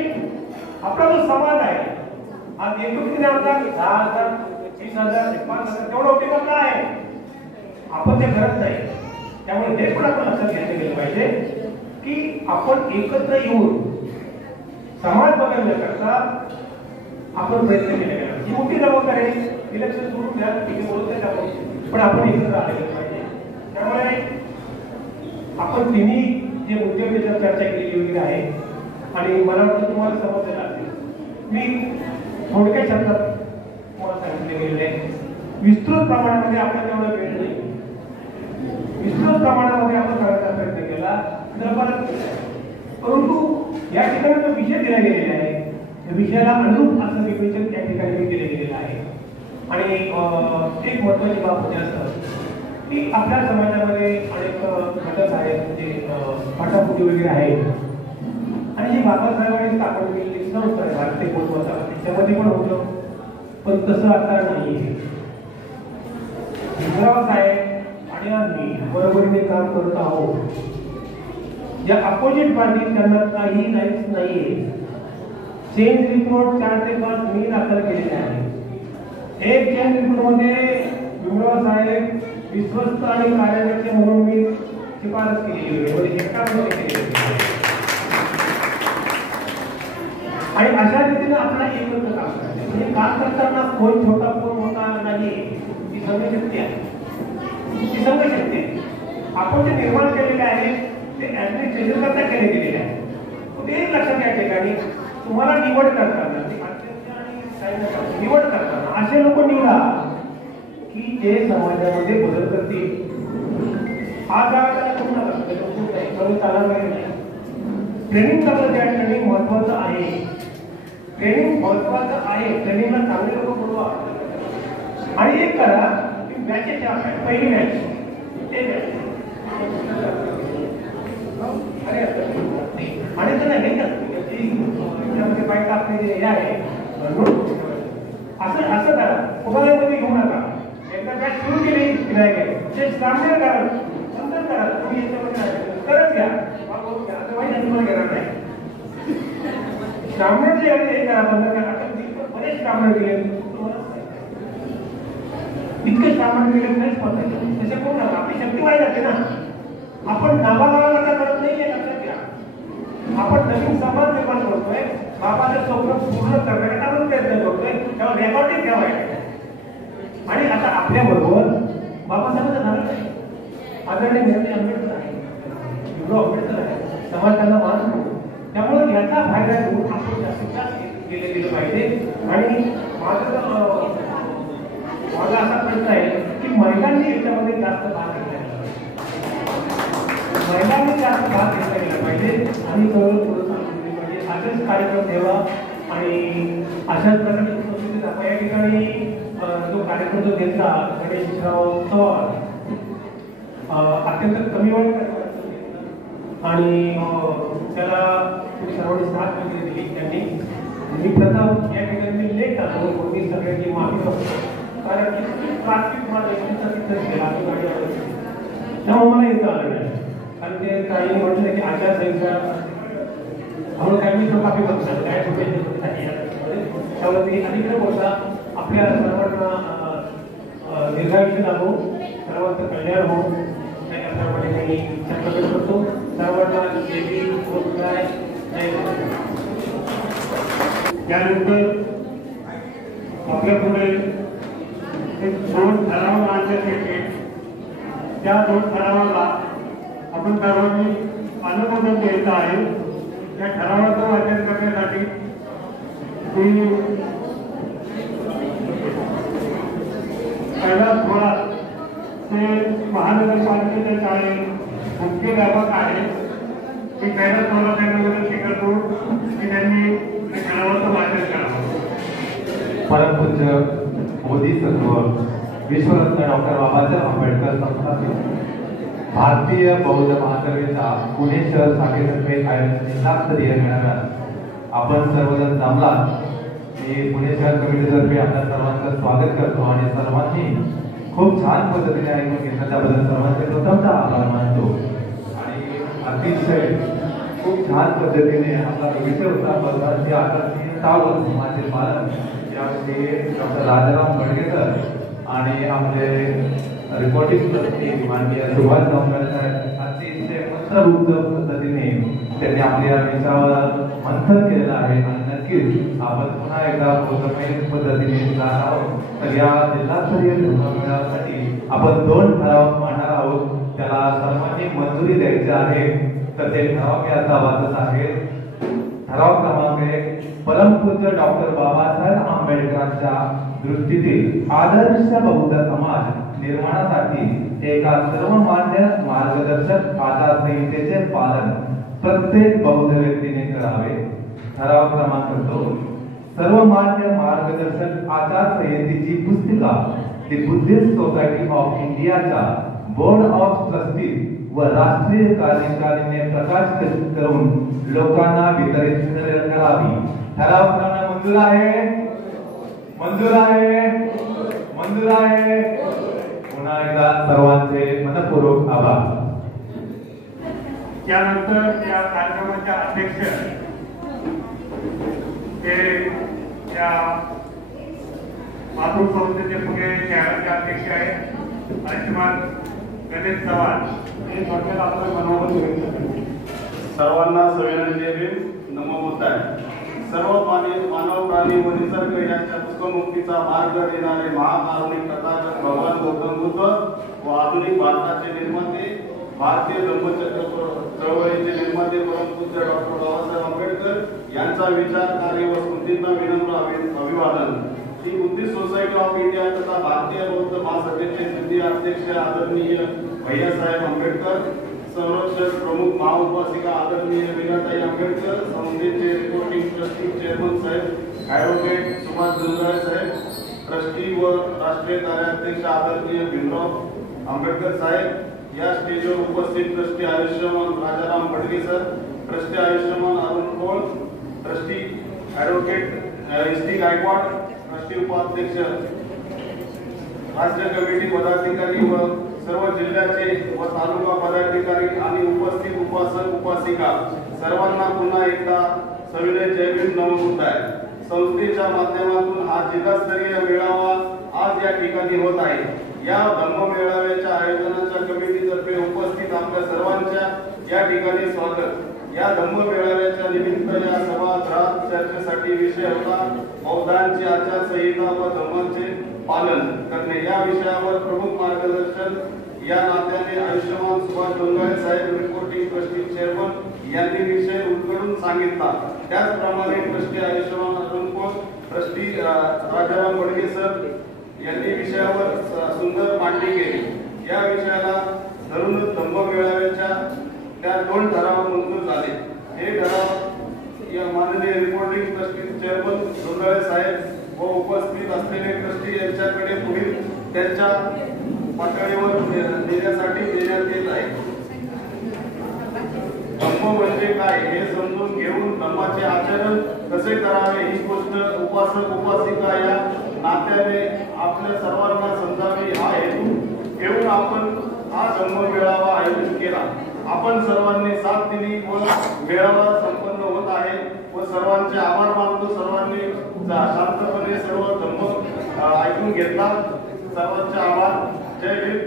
आपला जो समाज आहे आज एकत्रित आमदार 10,000, 20,000, 5,000 तेवढं उपयोग आहे. आपण ते करत नाही. त्यामुळे हे पण आपण लक्षात घेतलं गेलं पाहिजे की आपण एकत्र येऊन समाज बदलण्याकरता आपण प्रयत्न केले पाहिजे. ही मोठी जबाबदारी आहे. इलेक्शन सोडून द्या, ठीक आहे, बोलतोय आपण, पण आपण एकत्र आलेलं पाहिजे. त्यामुळे आपण तिन्ही जे मुद्द्यांवर चर्चा केलेली वगैरे आहे आणि मला वाटतं तुम्हाला समजलेलं असेल. मी थोडक्या शब्दात तुम्हाला सांगितले गेलेले आहे. विस्तृत प्रमाणामध्ये आपल्याला तेवढा वेळ नाही. विस्तृत प्रमाणामध्ये आपण करायचा प्रयत्न केला तर परत, परंतु या ठिकाणी जो विषय दिला गेलेला आहे त्या विषयाला अनुरूप असं विवेचन त्या ठिकाणी केले गेलेलं आहे. आणि एक महत्वाची बाब म्हणजे असं की आपल्या समाजामध्ये अनेक घटक आहेत, म्हणजे फाटाफुटी वगैरे आहेत आणि जी बाबासाहेबांनी स्थापन केलेली संस्था आहे भारतीय पोटवाचा, त्याच्यामध्ये पण होतं, पण तसं आता नाही आहे. भीमराव साहेब आणि आम्ही बरोबरीने काम करत आहोत. ज्या अपोजिट पार्टी त्यांना काही राईट्स नाहीये. चेंज रिपोर्ट 4 ते 5 मी दाखल केलेले आहे. एक चेंज रिपोर्ट मध्ये भीमराव साहेब विश्वस्त आणि कार्याध्यक्ष म्हणून मी शिफारस केलेली आहे, म्हणजे हेक्टारमध्ये केलेली आहे. आणि अशा रीतीने आपल्याला एकत्र काम करायचं. म्हणजे काम करताना कोण छोटा कोण मोठा नाही, ही संघशक्ती आहे. ही संघशक्ती आहे. आपण जे निर्माण केलेले आहे ते ऍडमिनिस्ट्रेशन करता केले गेलेले आहे. ते एक लक्षात या ठिकाणी तुम्हाला निवड करताना निवड करताना असे लोक निवडा की जे समाजामध्ये बदल करतील. आज ट्रेनिंग करतं, त्या ट्रेनिंग महत्वाचं आहे. ट्रेनिंग महत्वाचं आहे. ट्रेनिंगला चांगले लोक बोलवा आणि एक करा की मॅचेस पहिली मॅच ते मॅच आणि त्याला हे त्यामध्ये बाईक टाकणे हे आहे. असं असं करा, उभारमध्ये घेऊ नका. एकदा मॅच सुरू केली की नाही काय ते सामने करा, नंतर करा. तुम्ही याच्यामध्ये करत घ्या, असं माहिती तुम्हाला घेणार नाही. सामन्याचे हे करा, बंद करा. बरेच सामने दिले, इतके सामने दिले नाहीच पडतात. तसे करू नका. आपली शक्ती वाढ जाते ना. आपण नावाला करत नाही, लक्षात घ्या. आपण नवीन समाज निर्माण करतोय, बाबाचं स्वप्न पूर्ण करण्याचा आपण प्रयत्न करतोय, तेव्हा रेकॉर्डिंग ठेवायचं. आणि आता आपल्या बरोबर बाबासाहेबांचं झालं नाही, आदरणीय नेते आंबेडकर आहे, भीमराव आंबेडकर आहे, समाज त्यांना मान मिळतो. त्यामुळे याचा फायदा घेऊन आपण जास्तीत जास्त केले गेलं पाहिजे. आणि माझा असा प्रश्न आहे की महिलांनी याच्यामध्ये जास्त भाग घेतला, महिलांनी जास्त भाग घेतला गेला पाहिजे आणि पाहिजे. असेच कार्यक्रम ठेवा आणि अशाच प्रकारे संस्कृती दाखवा. या ठिकाणी जो कार्यक्रम जो घेतला गणेशराव चव्हाण अत्यंत कमी वेळ आणि त्याला तुम्ही सर्वांनी साथ वगैरे दिली. त्यांनी मी प्रथम या ठिकाणी मी लेट आलो, कोणी सगळ्यांची माफी करतो, कारण की ट्राफिक मला केला त्यामुळे मला येतं आलं नाही. कारण ते काही म्हटलं की आचारसंहिता म्हणून काय मी माफी करतो काय त्यामुळे ते अलीकडे बोलता. आपल्या सर्वांना दीर्घायुष्य लाभो, सर्वांचं कल्याण हो, त्याप्रमाणे मी प्रकट करतो. सर्वांना देवी रोजगार. त्यानंतर आपल्या पुढे एक 2 ठराव मांडण्यासाठी त्या 2 ठरावाला आपण सर्वांनी अनुमोदन द्यायचं आहे. त्या ठरावाचं वाचन करण्यासाठी कैलास थोरात ते महानगरपालिकेच्या शाळेत मुख्य व्यापक आहे. मी कैलास थोरात यांना विनंती करतो की त्यांनी ठरावाचं वाचन करावं. परमपूज्य मोदी तत्व विश्वरत्न डॉक्टर बाबासाहेब आंबेडकर संस्था भारतीय बौद्ध महासभेचा पुणे शहर शाखेतर्फे आयोजित जिल्हास्तरीय मेळाव्यात आपण सर्वजण जमलात. मी पुणे शहर कमिटीतर्फे आपल्या सर्वांचं स्वागत करतो आणि सर्वांनी खूप छान पद्धतीने ऐकून घेतलं त्याबद्दल सर्वांचे प्रथमतः आभार मानतो. आणि अतिशय खूप छान पद्धतीने आपला विषय होता पदार्थी आकर्षीय समाजातील पालन याविषयी डॉक्टर राजाराम बडगेकर आणि आपले रिपोर्टिंग ट्रस्टी माननीय सुभाष डोंगरे साहेब अतिशय मंत्रमुग्ध पद्धतीने त्यांनी आपल्या विषयावर मंथन केलेलं आहे आणि नक्कीच आपण पुन्हा एकदा पूर्णपणे पद्धतीने जात आहोत. तर या जिल्हास्तरीय मेळाव्यासाठी आपण 2 ठराव मांडणार आहोत. त्याला सर्वांनी मंजुरी द्यायची आहे. तर ते ठराव मी आता वाचत आहे. ठराव क्रमांक 1, परमपूज्य डॉक्टर बाबासाहेब आंबेडकरांच्या दृष्टीतील आदर्श बौद्ध समाज निर्माणासाठी एका सर्वमान्य मार्गदर्शक आचारसंहितेचे पालन प्रत्येक बौद्ध व्यक्तीने करावे. ठराव क्रमांक 2, सर्वमान्य मार्गदर्शक आचारसंहितेची पुस्तिका दी बुद्धिस्ट सोसायटी ऑफ इंडियाच्या बोर्ड ऑफ ट्रस्टीज व राष्ट्रीय कार्यकारिणीने प्रकाशित करून लोकांना वितरित करावी. ठराव करणं मंजूर आहे? मंजूर आहे? मंजूर आहे? पुन्हा एकदा सर्वांचे मनपूर्वक आभार. त्यानंतर या कार्यक्रमाच्या अध्यक्ष हे या मातृ संस्थेचे पुणे शहराचे अध्यक्ष आहेत आयुष्यमान गणेश चव्हाण. हे थोडक्यात आपलं मनोबल व्यक्त करतील. सर्वांना सविनय नमो बुद्धाय. सर्व मानव प्राणी व निसर्ग यांच्या दुःखमुक्तीचा मार्ग देणारे महाकारुणिक तथागत भगवान गौतम बुद्ध व आधुनिक भारताचे निर्माते, भारतीय धम्मचक्र चळवळीचे निर्माते परमपूज्य डॉक्टर बाबासाहेब आंबेडकर यांचा विचार, कार्य व स्मृतींना विनम्र अभिवादन. ही बुद्धिस्ट सोसायटी ऑफ इंडिया तथा भारतीय बौद्ध महासभेचे द्वितीय अध्यक्ष आदरणीय भैयासाहेब आंबेडकर, संरक्षक प्रमुख महाउपासिका आदरणीय मीराताई आंबेडकर, संस्थेचे रिपोर्टिंग ट्रस्टी चेअरमन साहेब ॲडव्होकेट सुभाष डोंगरे साहेब, ट्रस्टी व राष्ट्रीय कार्याध्यक्ष आदरणीय भीमराव आंबेडकर साहेब, या स्टेजवर उपस्थित ट्रस्टी आयुष्यमान राजाराम बडगे सर, ट्रस्टी आयुष्यमान Arun Kol, trustee advocate S T. Gaikwad, trustee उपाध्यक्ष, राज्य कमिटी पदाधिकारी व सर्व जिल्ह्याचे व तालुका पदाधिकारी आणि उपस्थित उपासक उपासिका सर्वांना पुन्हा एकदा सविनय जय भीम नमो बुद्धाय. संस्थेच्या माध्यमातून हा जिल्हास्तरीय मेळावा आज या ठिकाणी होत आहे. या धम्म मेळाव्याच्या आयोजनाच्या कमिटीतर्फे उपस्थित आपल्या सर्वांच्या या ठिकाणी स्वागत. या धम्म मेळाव्याच्या निमित्त या सभागृहात चर्चेसाठी विषय होता बौद्धांची आचारसंहिता व धम्मांचे पालन करणे. या विषयावर प्रमुख मार्गदर्शन या नात्याने आयुष्यमान सुभाष डोंगरे साहेब, रिपोर्टिंग ट्रस्टी चेअरमन यांनी विषय उलगडून सांगितला. त्याचप्रमाणे ट्रस्टी आयुष्यमान अरुण कोळ, ट्रस्टी राजाराम बडगे सर यांनी विषयावर सुंदर मांडणी केली. या विषयाला धरूनच धम्म मेळाव्याच्या त्या 2 ठराव मंजूर झाले. हे ठराव या माननीय रिपोर्टिंग ट्रस्टी चेअरमन डोंगरे साहेब व उपस्थित असलेले ट्रस्टी यांच्याकडे पुढील त्यांच्या पातळीवर देण्यासाठी देण्यात येत आहे. धम्म म्हणजे काय हे समजून घेऊन धम्माचे आचरण कसे करावे ही गोष्ट उपासक उपासिका या नात्याने आपल्या सर्वांना समजावी हा हेतू घेऊन आपण हा धम्म मेळावा आयोजित केला. आपण सर्वांनी साथ दिली व मेळावा संपन्न होत आहे व सर्वांचे आभार मानतो. सर्वांनी शांतपणे सर्व धम्म ऐकून घेतला. सर्वांचे आभार. जय भीम.